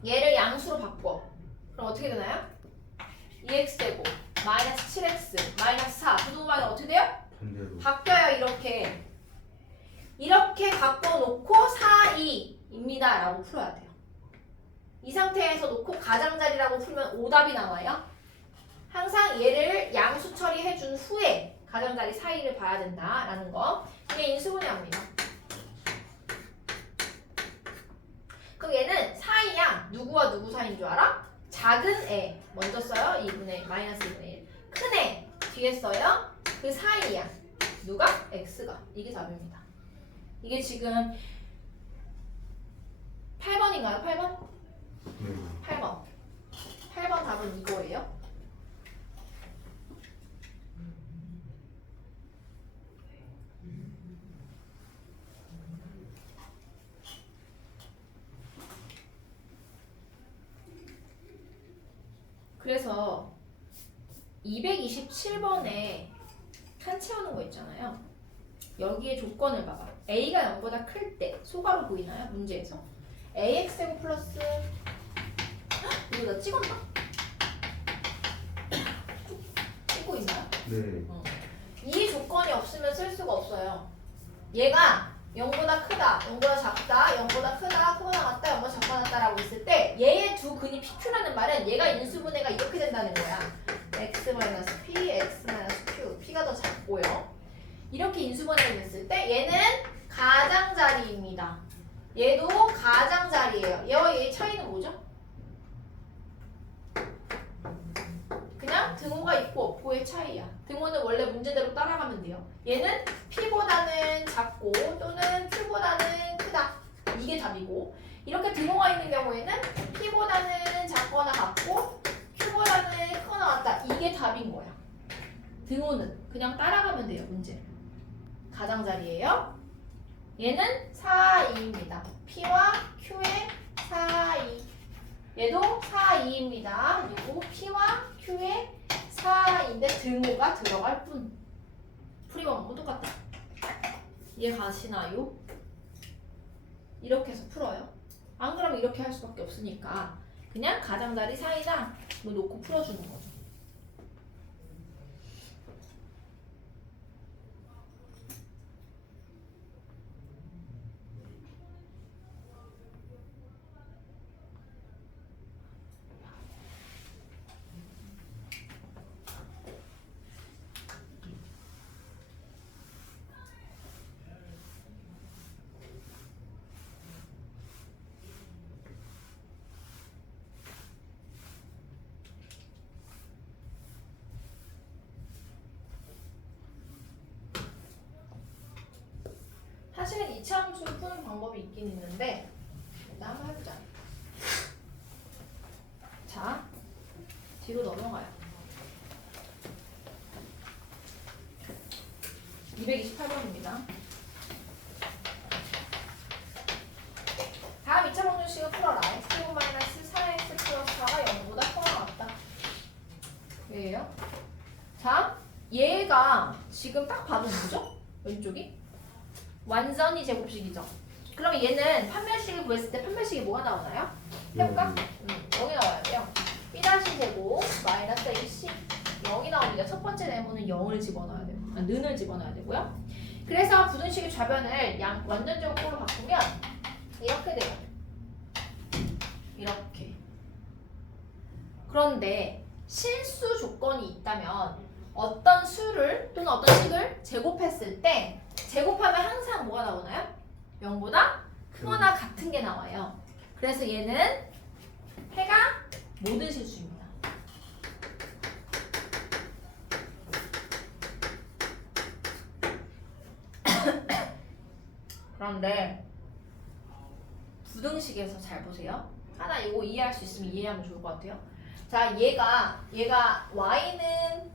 얘를 양수로 바꿔. 그럼 어떻게 되나요? 2x제곱 마이너스 7x 마이너스 4 부동방이 어떻게 돼요? 반대로. 바뀌어요. 이렇게 바꿔놓고 4, 2입니다 라고 풀어야 돼요. 이 상태에서 놓고 가장자리라고 풀면 오답이 나와요. 항상 얘를 양수 처리해준 후에 가장자리 사이를 봐야 된다라는 거. 이게 인수분해합니다. 그럼 얘는 사이야. 누구와 누구 사이인 줄 알아? 작은 애 먼저 써요. 2분의 마이너스 2분의 1. 큰 애 뒤에 써요. 그 사이야. 누가? x가. 이게 답입니다. 이게 지금 8번인가요? 8번? 네. 8번. 8번 답은 이거예요. 그래서 227번에 칸 채우는 거 있잖아요. 여기에 조건을 봐봐. a가 0보다 클 때 소괄호 보이나요? 문제에서 ax제곱 플러스 이거 나 찍었나? 찍고 있나요? 네. 이 조건이 없으면 쓸 수가 없어요. 얘가 0보다 크다, 0보다 작다, 0보다 크다, 크거나 같다, 0보다 작거나 같다라고 있을 때 얘의 두 근이 PQ라는 말은 얘가 인수분해가 이렇게 된다는 거야. x-p, x-q, p가 더 작고요. 이렇게 인수분해가 됐을 때 얘는 가장자리입니다. 얘도 가장자리예요. 얘와 얘의 차이는 뭐죠? 그냥 등호가 있고 없고의 차이야. 등호는 원래 문제대로 따라가면 돼요. 얘는 p보다는 작고 또는 q보다는 크다. 이게 답이고 이렇게 등호가 있는 경우에는 p보다는 작거나 같고 q보다는 크거나 같다. 이게 답인 거야. 등호는 그냥 따라가면 돼요. 문제. 가장자리예요. 얘는 4, 2입니다. p와 q의 4, 2. 얘도 4, 2입니다. 그리고 p와 q의 4인데 등호가 들어갈 뿐. 풀이방법은 똑같다. 이해 가시나요? 이렇게 해서 풀어요. 안 그러면 이렇게 할 수밖에 없으니까 그냥 가장자리 사이다 뭐 놓고 풀어주는 거죠. 사실은 이차함수를 푸는 방법이 있긴 있는데 일단 한번 해보자. 자, 뒤로 넘어가요. 228번입니다. 다음 2차 방정식을 풀어라. x제곱 마이너스 4x 플러스 4가 0보다 커가 같다. 왜예요? 자, 얘가 지금 딱 봐도 뭐죠? 왼쪽이? 완전히 제곱식이죠. 그럼 얘는 판별식을 구했을 때 판별식이 뭐가 나오나요? 해볼까? 0이 나와야 돼요. b-제곱 마이너스 ac 0이 나옵니다. 첫 번째 네모는 0을 집어넣어야 돼요. 는을 집어넣어야 되고요. 그래서 부등식의 좌변을 완전 제곱으로 바꾸면 이렇게 돼요. 이렇게. 그런데 실수 조건이 있다면 어떤 수를 또는 어떤 식을 제곱했을 때 제곱하면 항상 뭐가 나오나요? 0보다 크거나 같은 게 나와요. 그래서 얘는 해가 모든 실수입니다. 그런데 부등식에서 잘 보세요. 하나 이거 이해할 수 있으면 이해하면 좋을 것 같아요. 자, 얘가 y는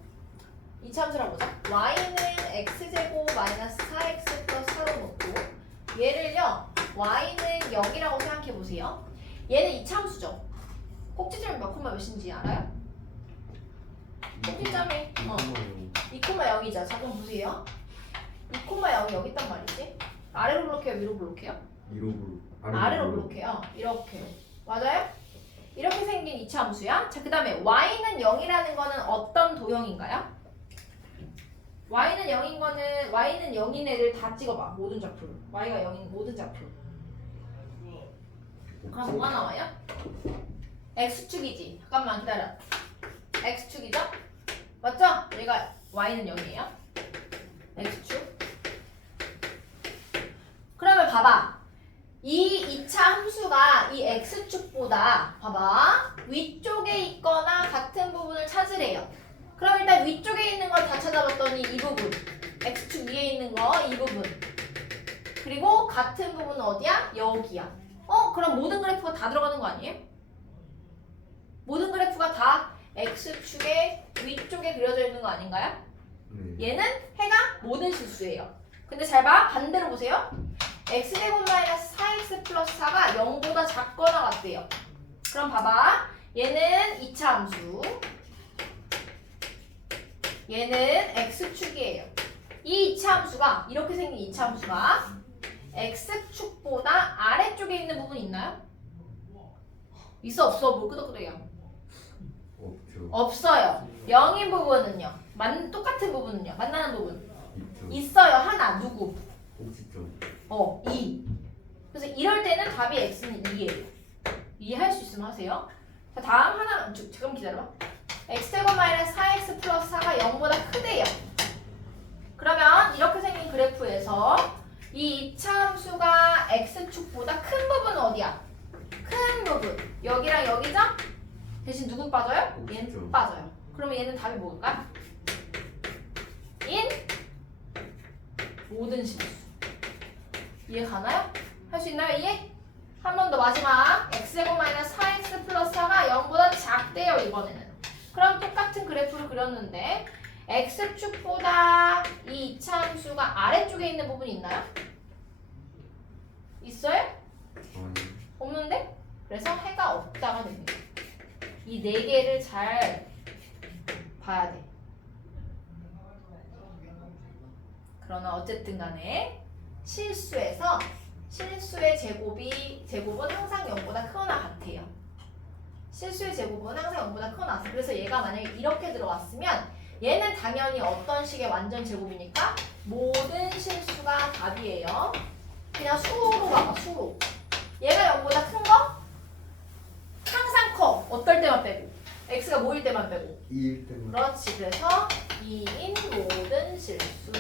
이차함수라고 보자. y는 x제곱 마이너스 4x 플러스 4로 놓고 얘를요 y는 0이라고 생각해 보세요. 얘는 이차함수죠. 꼭지점이 몇 콤마 몇인지 알아요? 꼭지점이 2,0이죠. 자, 그럼 보세요. 2,0이 여기 있단 말이지. 아래로 블록해요? 위로 블록해요? 아래로 블록해요. 이렇게. 맞아요? 이렇게 생긴 이차함수야. 자, 그 다음에 y는 0이라는 거는 어떤 도형인가요? y는 0인 거는 y는 0인 애를 다 찍어봐. 모든 좌표를. y가 0인 모든 좌표. 그럼 뭐가 나와요? x축이지. 잠깐만 기다려. x축이죠? 맞죠? 얘가 y는 0이에요. x축. 그러면 봐봐. 이 2차 함수가 이 x축보다 봐봐. 위쪽에 있거나 같은 부분을 찾으래요. 그럼 일단 위쪽에 있는 걸 다 찾아봤더니 이 부분. x축 위에 있는 거 이 부분. 그리고 같은 부분은 어디야? 여기야. 그럼 모든 그래프가 다 들어가는 거 아니에요? 모든 그래프가 다 x축의 위쪽에 그려져 있는 거 아닌가요? 얘는 해가 모든 실수예요. 근데 잘 봐. 반대로 보세요. x제곱 마이너스 4x 플러스 4가 0보다 작거나 같대요. 그럼 봐봐. 얘는 2차 함수. 얘는 x축이에요. 이 2차 함수가 이렇게 생긴 2차 함수가 x축보다 아래쪽에 있는 부분 있나요? 있어 없어? 뭘 끄덕끄덕이야? 없어요. 0인 부분은요? 똑같은 부분은요? 만나는 부분? 있어요. 하나. 누구? 2. 그래서 이럴 때는 답이 x는 2예요. 이해할 수 있으면 하세요. 자, 다음 하나. 잠깐 기다려봐. x제곱 마이너스 4x 플러스 4가 0보다 크대요. 그러면 이렇게 생긴 그래프에서 이 2차 함수가 x축보다 큰 부분은 어디야? 큰 부분. 여기랑 여기죠? 대신 누군 빠져요? 얘는 빠져요. 그러면 얘는 답이 뭘까? 인 모든 실수. 이해 가나요? 할 수 있나요? 이해? 한 번 더 마지막. x제곱 마이너스 4x 플러스 4가 0보다 작대요. 이번에는. 그럼 똑같은 그래프를 그렸는데 x축보다 이 2차 함수가 아래쪽에 있는 부분이 있나요? 있어요? 없는데? 그래서 해가 없다가 됩니다. 이 네 개를 잘 봐야 돼. 그러나 어쨌든 간에 실수에서 실수의 제곱은 항상 0보다 크거나 같아요. 실수의 제곱은 항상 0보다 크거나 같아. 그래서 얘가 만약에 이렇게 들어왔으면 얘는 당연히 어떤 식의 완전 제곱이니까 모든 실수가 답이에요. 그냥 수로 봐봐, 수로. 얘가 0보다 큰 거? 항상 커. 어떨 때만 빼고. x가 뭐일 때만 빼고. 2일 때문에. 그렇지. 그래서 2인 모든 실수.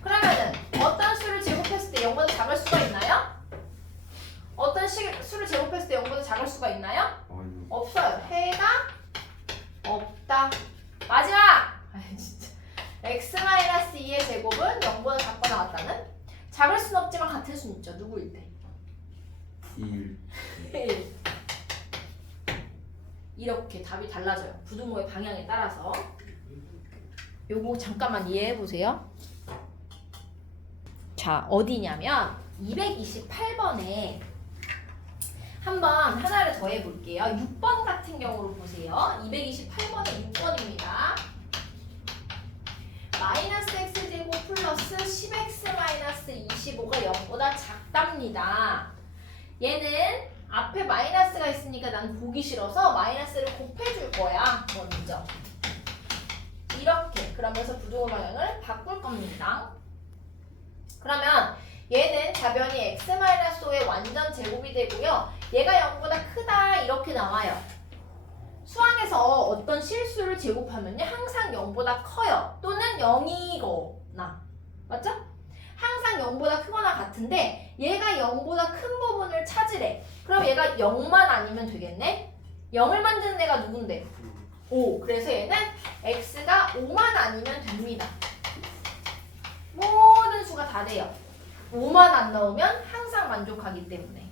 그러면은 어떤 수를 제곱했을 때 0보다 작을 수가 있나요? 어떤 수를 제곱했을 때 0보다 작을 수가 있나요? 아니요. 없어요. 해가 없다. 마지막! 아이 진짜. x-2의 제곱은 0보다 작거나 같다는? 작을 순 없지만 같을 순 있죠. 누구일 때? 2일. 이렇게 답이 달라져요. 부등호의 방향에 따라서. 요거 잠깐만 이해해 보세요. 자, 어디냐면 228번에 한번 하나를 더 해볼게요. 6번 같은 경우로 보세요. 228번에 6번입니다. 마이너스 x제곱 플러스 10x 마이너스 25가 0보다 작답니다. 얘는 앞에 마이너스가 있으니까 난 보기 싫어서 마이너스를 곱해줄 거야. 먼저. 이렇게. 그러면서 부등호 방향을 바꿀 겁니다. 그러면 얘는 좌변이 x-5의 완전 제곱이 되고요. 얘가 0보다 크다 이렇게 나와요. 수학에서 어떤 실수를 제곱하면요. 항상 0보다 커요. 또는 0이거나. 맞죠? 항상 0보다 크거나 같은데 얘가 0보다 큰 부분을 찾으래. 그럼 얘가 0만 아니면 되겠네? 0을 만드는 애가 누군데? 5. 그래서 얘는 x가 5만 아니면 됩니다. 모든 수가 다 돼요. 5만 안 넣으면 항상 만족하기 때문에.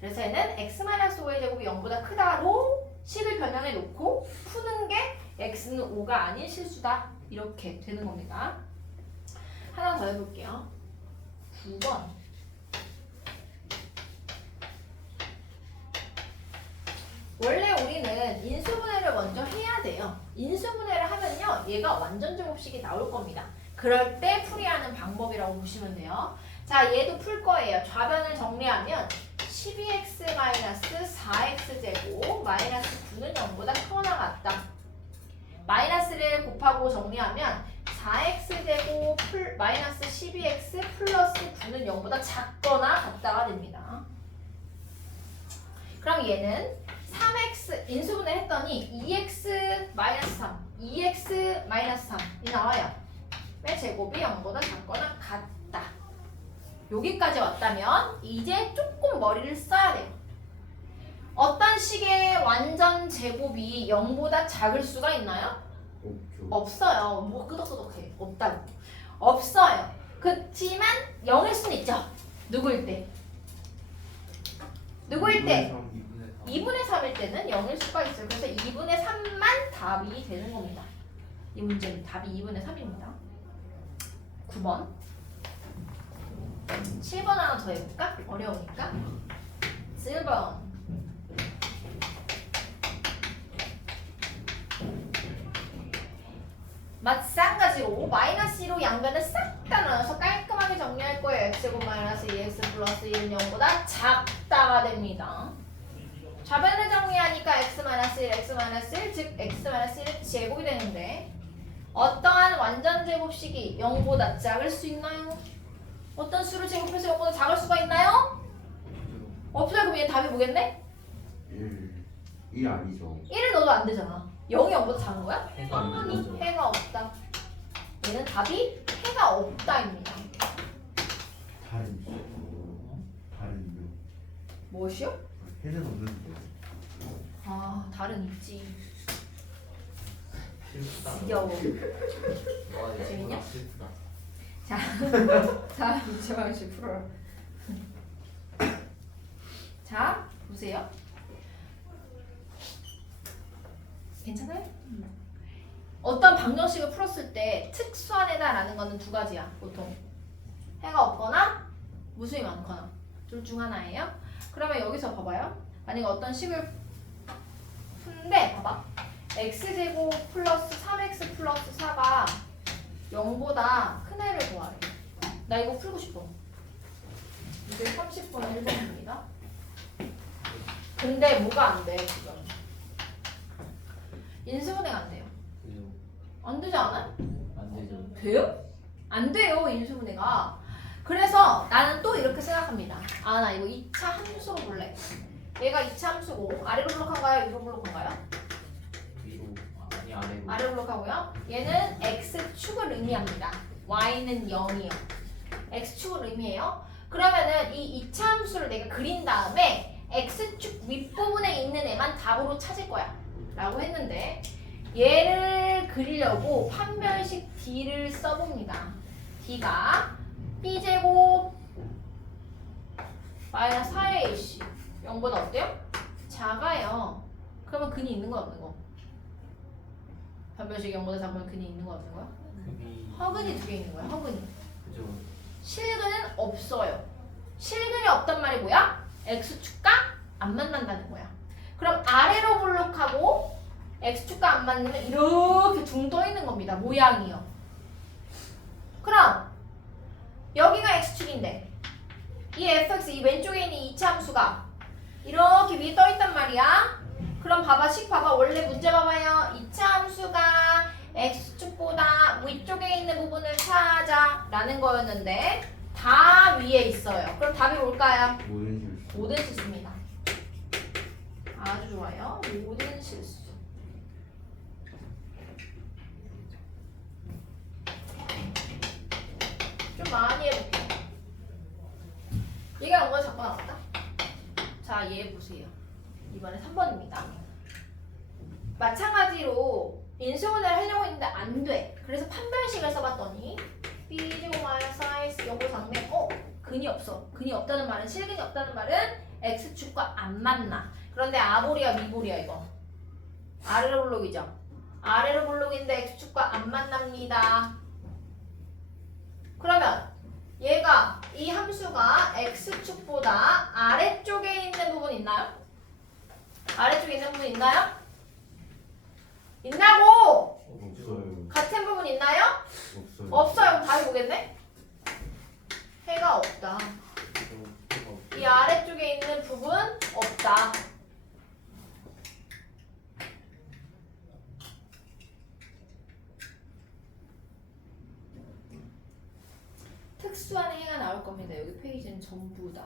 그래서 얘는 x-5의 제곱이 0보다 크다로 식을 변형해 놓고 푸는 게 x는 5가 아닌 실수다. 이렇게 되는 겁니다. 하나 더 해볼게요. 9번. 원래 우리는 인수분해를 먼저 해야 돼요. 인수분해를 하면요. 얘가 완전 제곱식이 나올 겁니다. 그럴 때 풀이하는 방법이라고 보시면 돼요. 자, 얘도 풀 거예요. 좌변을 정리하면 12x-4x제곱 마이너스 9는 0보다 크거나 같다. 마이너스를 곱하고 정리하면 4x제곱 마이너스 12x 플러스 9는 0보다 작거나 같다가 됩니다. 그럼 얘는 3x 인수분해 했더니 2x 마이너스 3, 2x 마이너스 3이 나와요. 왜 제곱이 0보다 작거나 같다. 여기까지 왔다면 이제 조금 머리를 써야 돼요. 어떤 식의 완전 제곱이 0보다 작을 수가 있나요? 없죠. 없어요. 뭐 끄덕끄덕해. 없다고. 없어요. 그렇지만 0일 수는 있죠. 누구일 때? 누구일 때? 2분의 3일 때는 0일 수가 있어요. 그래서 2분의 3만 답이 되는 겁니다. 이 문제는 답이 2분의 3입니다. 9번. 7번 하나 더 해볼까? 어려우니까. 7번. 마찬가지로 마이너스 2로 양변을 싹 다 나눠서 깔끔하게 정리할 거예요. x제곱 마이너스 2x 플러스 1은 0보다 작다가 됩니다. 좌변을 정리하니까 x-1, x-1, 즉 x-1의 제곱이 되는데 어떠한 완전 제곱식이 0보다 작을 수 있나요? 어떤 수를 제곱해서 0보다 작을 수가 있나요? 없어요. 그럼 얘 답이 뭐겠네? 1 아니죠. 1을 넣어도 안 되잖아. 0이 0보다 작은 거야? 해가 안 되는 아니, 거죠. 해가 없다. 얘는 답이 해가 없다입니다. 다른 다른요. 무엇이요? 해는 없는데. 아, 다른 있지. 슬프다. 귀여워. 와, 이거 재밌냐? 슬프다. 자, 이제 풀어요. 자, 보세요. 괜찮아요? 어떤 방정식을 풀었을 때 특수한 해다라는 거는 두 가지야, 보통. 해가 없거나 무수히 많거나 둘 중 하나예요. 그러면 여기서 봐봐요. 만약에 어떤 식을 푸는데 봐봐. x제곱 플러스 3x 플러스 4가 0보다 큰 애를 구하래. 나 이거 풀고 싶어. 이제 30번 1번입니다. 근데 뭐가 안 돼, 지금? 인수분해가 안 돼요. 그죠? 안 되지 않아요? 안 되죠. 돼요? 안 돼요, 인수분해가. 그래서 나는 또 이렇게 생각합니다. 아, 나 이거 2차 함수로 볼래. 얘가 2차 함수고 아래로 블록한가요? 위로 블록한가요? 위로 아니 아래로. 아래로 블록하고요. 얘는 x축을 의미합니다. y는 0이요. x축을 의미해요. 그러면은 이 2차 함수를 내가 그린 다음에 x축 윗부분에 있는 애만 답으로 찾을 거야 라고 했는데 얘를 그리려고 판별식 d를 써봅니다. d가 b제곱 마이너스 4의 ac 0보다 어때요? 작아요. 그러면 근이 있는 거 없는 거? 판별식 0보다 작으면 근이 있는 거 없는 거야? 금이. 허근이 두 개 있는 거야. 허근이. 그죠? 실근은 없어요. 실근이 없단 말이 뭐야? x축과 안 만난다는 거야. 그럼 아래로 블록하고 x축과 안 만나면 이렇게 둥 떠 있는 겁니다. 모양이요. 그럼 여기가 x축인데 이 fx 이 왼쪽에 있는 2차 함수가 이렇게 위에 떠 있단 말이야. 그럼 봐봐, 식 봐봐. 원래 문제 봐봐요. 2차 함수가 x축보다 위쪽에 있는 부분을 찾아 라는 거였는데 다 위에 있어요. 그럼 답이 뭘까요? 모든 실수. 모든 실수입니다. 아주 좋아요. 모든 실수. 좀 많이 해볼게요. 얘가 연관 잡고 나왔다. 자, 얘 보세요. 이번에 3번입니다. 마찬가지로 인수분해를 하려고 했는데 안 돼. 그래서 판별식을 써봤더니 b제곱 마이너스 4x 요거 장면 근이 없어. 근이 없다는 말은 실근이 없다는 말은 x축과 안 만나. 그런데 아볼이야 미볼이야 이거. 아래로 블록이죠. 아래로 블록인데 x축과 안 만납니다. 그러면 얘가 이 함수가 x축보다 아래쪽에 있는 부분 있나요? 아래쪽에 있는 부분 있나요? 있나고? 없어요. 같은 부분 있나요? 없어요. 없어요. 답이 뭐겠네? 해가 없다. 이 아래쪽에 있는 부분 없다. 특수한 해가 나올 겁니다. 여기 페이지는 전부 다.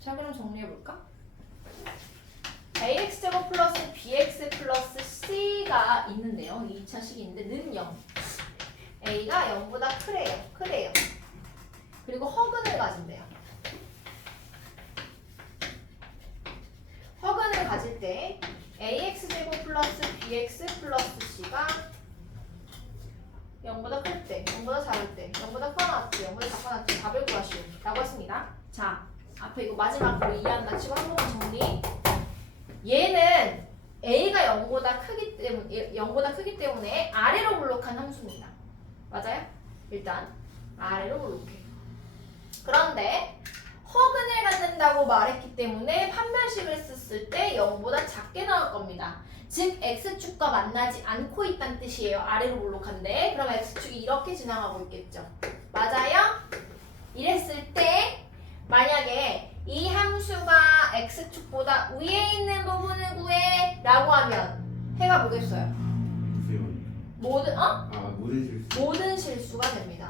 자, 그럼 정리해볼까? ax제곱 플러스 bx 플러스 c가 있는데요. 2차 식인데 는 0. a가 0보다 크래요. 그리고 허근을 가진대요. 허근을 가질 때 ax제곱 플러스 bx 플러스 c가 0보다 클 때, 0보다 작을 때, 0보다 커나 때, 0보다 작거나 때 답을 구하시오 라고 했습니다. 자, 앞에 이거 마지막으로 이해한다 치고 한 번만 정리. 얘는 a가 0보다 크기 때문에 아래로 블록한 함수입니다. 맞아요? 일단 아래로 블록해. 그런데 허근을 갖는다고 말했기 때문에 판별식을 썼을 때 0보다 작게 나올 겁니다. 즉 x축과 만나지 않고 있다는 뜻이에요. 아래로 블록한데 그럼 x축이 이렇게 지나가고 있겠죠. 맞아요? 이랬을 때 만약에 이 함수가 x축보다 위에 있는 부분을 구해 라고 하면 해가 뭐겠어요? 없어요. 모든 실수. 모든 실수가 됩니다.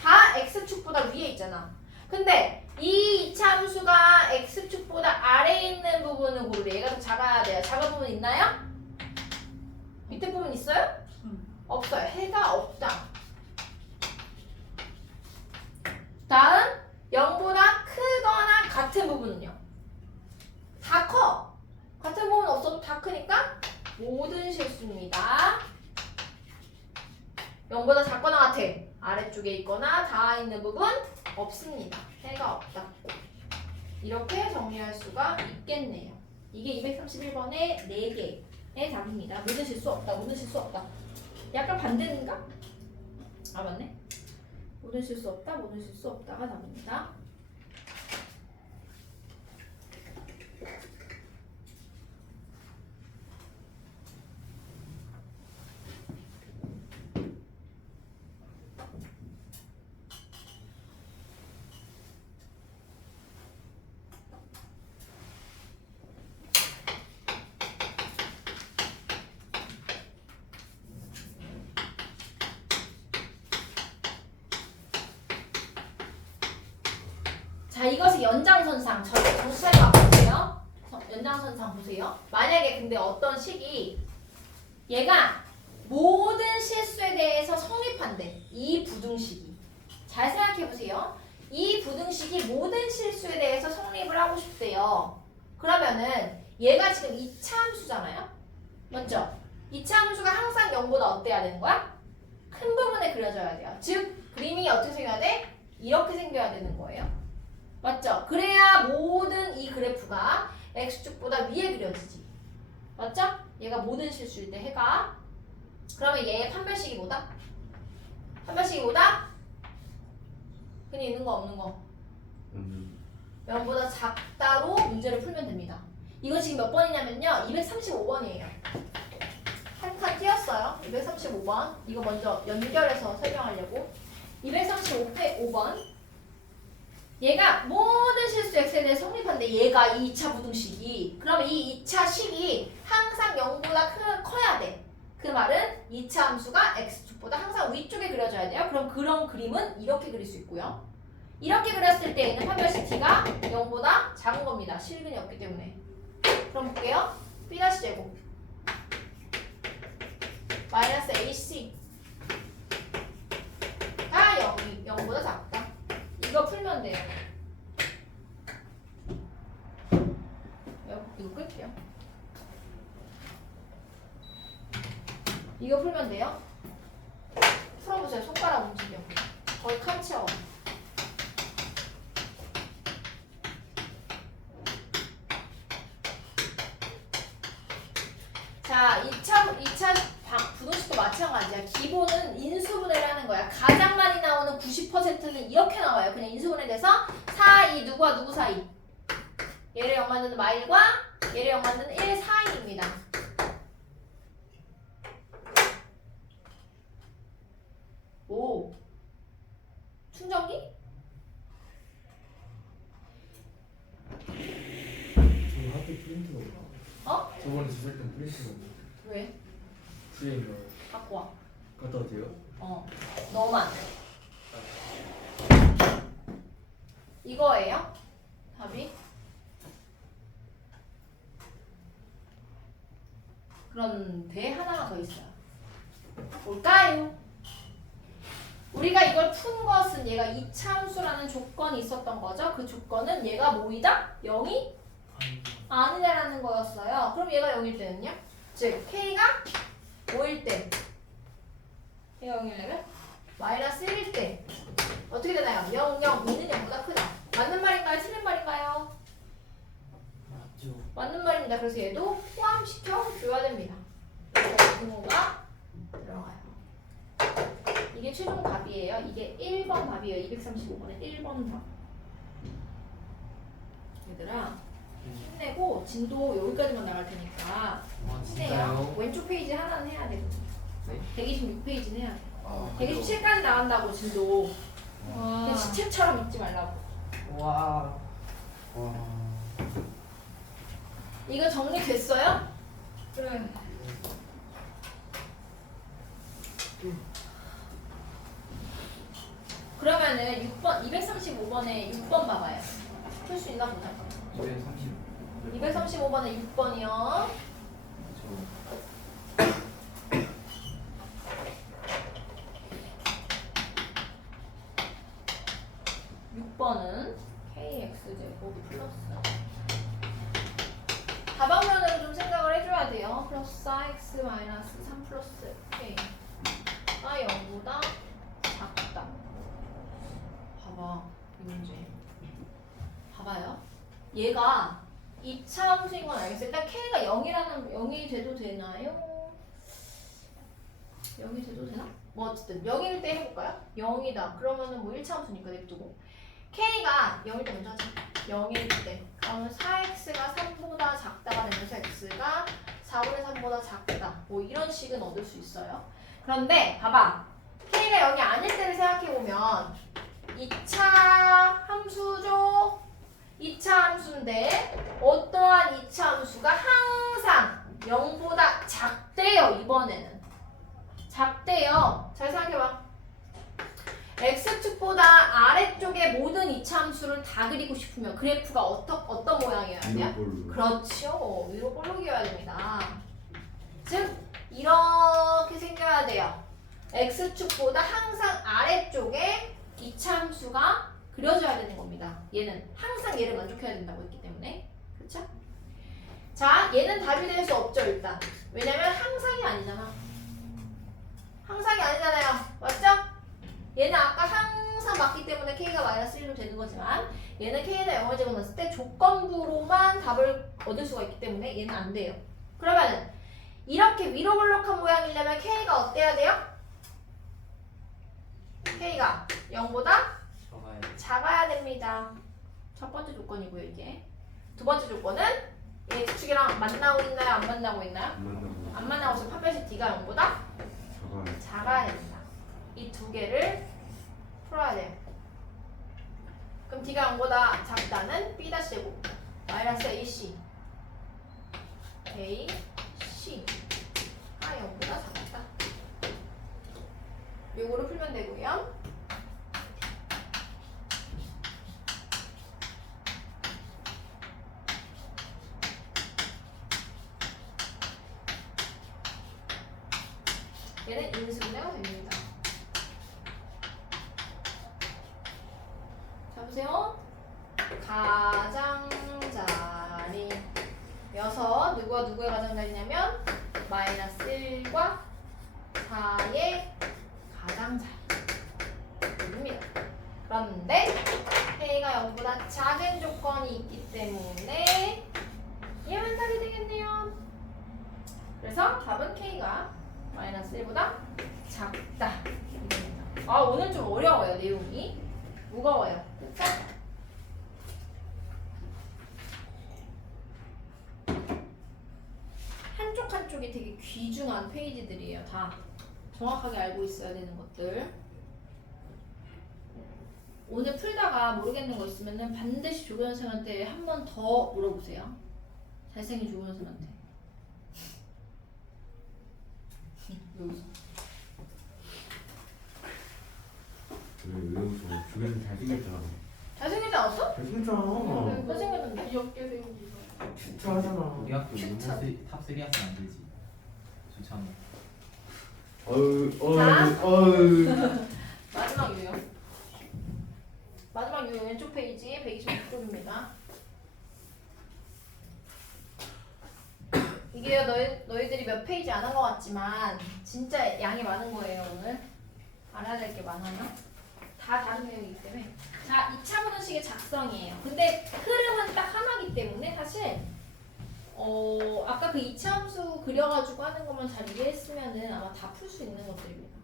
다 x축보다 위에 있잖아. 근데 이 2차 함수가 x축보다 아래에 있는 부분을 고르래. 얘가 더 작아야 돼요. 작은 부분 있나요? 밑에 부분 있어요? 없어요. 해가 없다. 다음 0보다 크거나 같은 부분은요? 다 커. 같은 부분 없어도 다 크니까 모든 실수입니다. 0보다 작거나 같아. 아래쪽에 있거나 닿아 있는 부분 없습니다. 해가 없다. 이렇게 정리할 수가 있겠네요. 이게 231번의 4개의 답입니다. 모든 실수 없다. 모든 실수 없다. 약간 반대인가? 아 맞네. 모든 실수 없다. 모든 실수 없다가 답입니다. 자, 이것이 연장선상. 정찰 봐보세요. 연장선상 보세요. 만약에 근데 어떤 식이 얘가 모든 실수에 대해서 성립한대. 이 부등식이. 잘 생각해보세요. 이 부등식이 모든 실수에 대해서 성립을 하고 싶대요. 그러면은 얘가 지금 2차 함수잖아요. 맞죠? 2차 함수가 항상 0보다 어때야 되는 거야? 큰 부분에 그려져야 돼요. 즉 그림이 어떻게 생겨야 돼? 이렇게 생겨야 되는 거예요. 맞죠? 그래야 모든 이 그래프가 x축보다 위에 그려지지. 맞죠? 얘가 모든 실수일 때 해가. 그러면 얘의 판별식이 뭐다? 판별식이 뭐다? 그냥 있는 거 없는 거? 0보다 작다로 문제를 풀면 됩니다. 이거 지금 몇 번이냐면요. 235번이에요. 한 칸 띄었어요. 235번. 이거 먼저 연결해서 설명하려고. 235번. 얘가 모든 실수 x에 대해 성립한데 얘가 2차 부등식이. 그러면 이 2차 식이 항상 0보다 커야 돼. 그 말은 2차 함수가 x축보다 항상 위쪽에 그려져야 돼요. 그럼 그런 그림은 이렇게 그릴 수 있고요. 이렇게 그렸을 때 있는 판별식 t가 0보다 작은 겁니다. 실근이 없기 때문에. 그럼 볼게요. b-제곱 마이너스 ac 가 0보다 작다. 이거 풀면 돼요. 이거 끌게요. 이거 풀면 돼요. 풀어보세요. 손가락 움직여. 거의 칸 채워. 자, 2차 부등식도 마찬가지야. 기본은 인수분해를 하는 거야. 가장 많이 나오는 90%는 이렇게 나와요. 그냥 인수분해돼서 4, 2 누구와 누구 사이? 얘를 0 만드는 마일과 얘를 0 만드는 1 사이입니다. 오, 충전기? 저 학교 프린트가 없나? 어? 저번에 주실 때 프린트가 없나? 왜? 뒤에 있는 거 갖고 와. 갖다 와도 돼요? 너만. 이거예요? 답이? 그런데 하나가 더 있어요. 뭘까요? 우리가 이걸 푼 것은 얘가 2차 함수라는 조건이 있었던 거죠. 그 조건은 얘가 뭐이다? 0이 아니다라는 거였어요. 그럼 얘가 0일 때는요? 즉 K가 5일 때 얘가 0이려면 마이너스 1일 때 어떻게 되나요? 0, 0, 2는 0보다 크다. 맞는 말인가요? 틀린 말인가요? 맞죠. 맞는 말입니다. 그래서 얘도 포함시켜 줘야 됩니다. 그래서 부모가 들어가요. 이게 최종 답이에요. 이게 1번 답이에요. 235번의 1번 답. 얘들아 힘내고 진도 여기까지만 나갈 테니까 아 힘내요. 진짜요? 왼쪽 페이지 하나는 해야 돼. 네? 126페이지는 해야 돼. 아, 127까지 나간다고 진도. 그냥 시책처럼 읽지 말라고. 와. 와. 이거 정리됐어요? 그래. 그러면은 6번 235번에 6번 봐봐요. 풀 수 있나 보자. 230. 235번에 6번이요. 저 6번은 kx제곱이 플러스 다방면으로 좀 생각을 해줘야 돼요. 플러스 x 마이너스 3 플러스 k가 0보다 작다. 봐봐 이 문제. 봐봐요. 얘가 2차 함수인 건 알겠어요. 일단 k가 0이 돼도 되나요? 0이 돼도 되나? 뭐 어쨌든 0일 때 해볼까요? 0이다. 그러면은 뭐 1차 함수니까 냅두고 k가 0일 때 먼저 하자. 0일 때 그러면 4x가 3보다 작다가 되면서 x가 4분의 3보다 작다. 뭐 이런 식은 얻을 수 있어요. 그런데 봐봐. k가 0이 아닐 때를 생각해보면 2차 함수죠. 2차 함수인데 어떠한 2차 함수가 항상 0보다 작대요. 이번에는 작대요. 잘 생각해봐. x축보다 아래쪽의 모든 2차 함수 이참수를 다 그리고 싶으면 그래프가 어떤 모양이어야 돼요? 이걸로. 그렇죠. 위로 볼록이어야 됩니다. 즉 이렇게 생겨야 돼요. x축보다 항상 아래쪽에 이참수가 그려져야 되는 겁니다. 얘는 항상 얘를 만족해야 된다고 했기 때문에. 그렇죠? 자, 얘는 답이 될 수 없죠, 일단. 왜냐면 항상이 아니잖아. 항상이 아니잖아요. 맞죠? 얘는 아까 항상 맞기 때문에 k가 마이너스 1로 되는 거지만 얘는 k에다 0을 집어넣었을 때 조건부로만 답을 얻을 수가 있기 때문에 얘는 안 돼요. 그러면은 이렇게 위로 볼록한 모양이려면 k가 어때야 돼요? k가 0보다 저가요. 작아야 됩니다. 첫 번째 조건이고요, 이게. 두 번째 조건은 얘 x축이랑 만나고 있나요? 안 만나고 있나요? 만나고. 안 만나고 있으면 판별식 d가 0보다 저가. 작아야 됩니다. 이 두 개를 풀어야 돼요. 그럼 d가 0보다 작다는 b-제곱 마이너스 ac a c가 0보다 작다. 요거를 풀면 되고요. 얘는 인수분해가 됩니다. 자 보세요. 가장자리 여섯 누구와 누구의 가장자리냐면 마이너스 1과 4의 가장자리입니다. 그런데 k가 0보다 작은 조건이 있기 때문에 얘만 답이 되겠네요. 그래서 답은 k가 마이너스 1보다 작다. 아 오늘 좀 어려워요. 내용이 무거워요. 그쵸? 한쪽이 되게 귀중한 페이지들이에요. 다 정확하게 알고 있어야 되는 것들. 오늘 풀다가 모르겠는 거 있으면 반드시 조교선생한테 한 번 더 물어보세요. 잘생긴 조교선생한테. 왜 웃어? 왜 웃어? 주변에 잘생겼잖아. 잘생기지 않았어? 잘생겼잖아. 잘생겼는데? 귀엽게 생긴 큐트하잖아. 우리 학교 큐트. 탑3 하면 안 되지. 좋잖아. 어유. 마지막 유형. 마지막 유형 왼쪽 페이지 126쪽입니다. 이게 너희들이 몇 페이지 안 한 것 같지만 진짜 양이 많은 거예요 오늘. 알아야 될 게 많아요. 다 다른 내용이기 때문에. 자, 2차 분원식의 작성이에요. 근데 흐름은 딱 하나기 때문에 사실 아까 그 2차 함수 그려가지고 하는 것만 잘 이해했으면은 아마 다 풀 수 있는 것들입니다.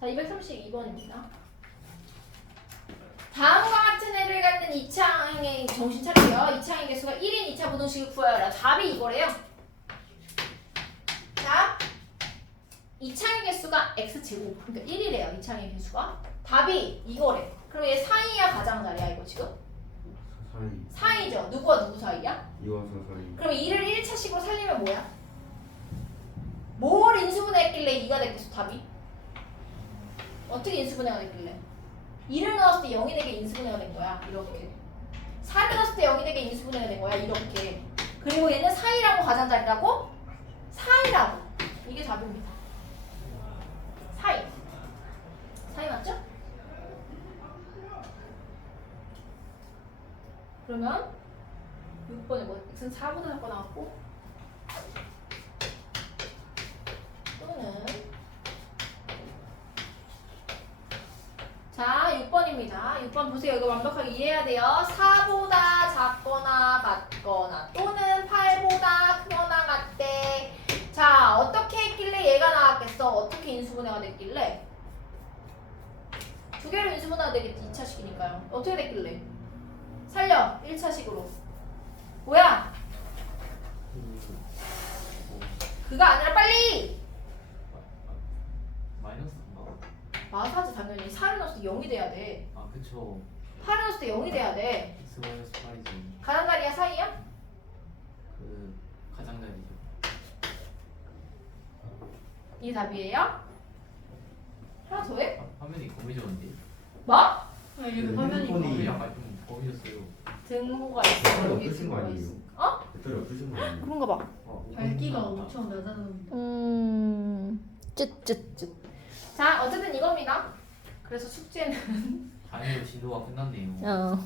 자, 232번입니다. 다음과 같은 애를 갖는 2차항의 정신 차려요. 2차항의 개수가 1인 2차 분원식을 구하여라. 답이 이거래요. 자, 2차항의 개수가 x제곱. 그러니까 1이래요. 2차항의 개수가. 답이 이거래. 그럼 얘 사이야 가장자리야 이거 지금? 사이. 사이죠. 누구와 누구 사이야? 이와서 사이. 그럼 2를 1차식으로 살리면 뭐야? 뭘 인수분해했길래 2가 됐겠어 답이? 어떻게 인수분해가 됐길래? 2를 넣었을 때 0이 되게 인수분해가 된 거야 이렇게. 4를 넣었을 때 0이 되게 인수분해가 된 거야 이렇게. 그리고 얘는 사이라고 가장자리라고? 사이라고. 이게 답입니다. 사이. 사이 맞죠? 그러면 6번에 뭐 x는 4보다 작고 나왔고 또는 자 6번입니다. 6번 보세요. 이거 완벽하게 이해해야 돼요. 4보다 작거나 같거나 또는 8보다 크거나 같대. 자 어떻게 했길래 얘가 나왔겠어? 어떻게 인수분해가 됐길래? 두 개로 인수분해가 되겠지. 2차식이니까요. 어떻게 됐길래? 살려 1차식으로. 뭐야? 그가 아니라 빨리! 마이너스인가? 마사지 당연히 4를 넣었을 때 0이 돼야 돼. 아 그쵸. 8을 넣었을 때 0이 돼야 돼. x 마이너스 8이지. 가장자리야 사이야? 그 가장자리죠. 이게 답이에요? 하나 더 해? 화면이 거미 좋은데. 뭐? 아, 얘는 화면이 핸드폰이- 화면이 약간 좀 거기였어요. 등호가 배터리 있어. 여기 없으신 거 등호가 아니에요? 있어. 어? 배터리 없으신 거 아니에요? 그런가 봐. 밝기가 엄청 낮아졌는데. 쯧쯧쯧. 자, 어쨌든 이겁니다. 그래서 숙제는 다행히도 진도가 끝났네요.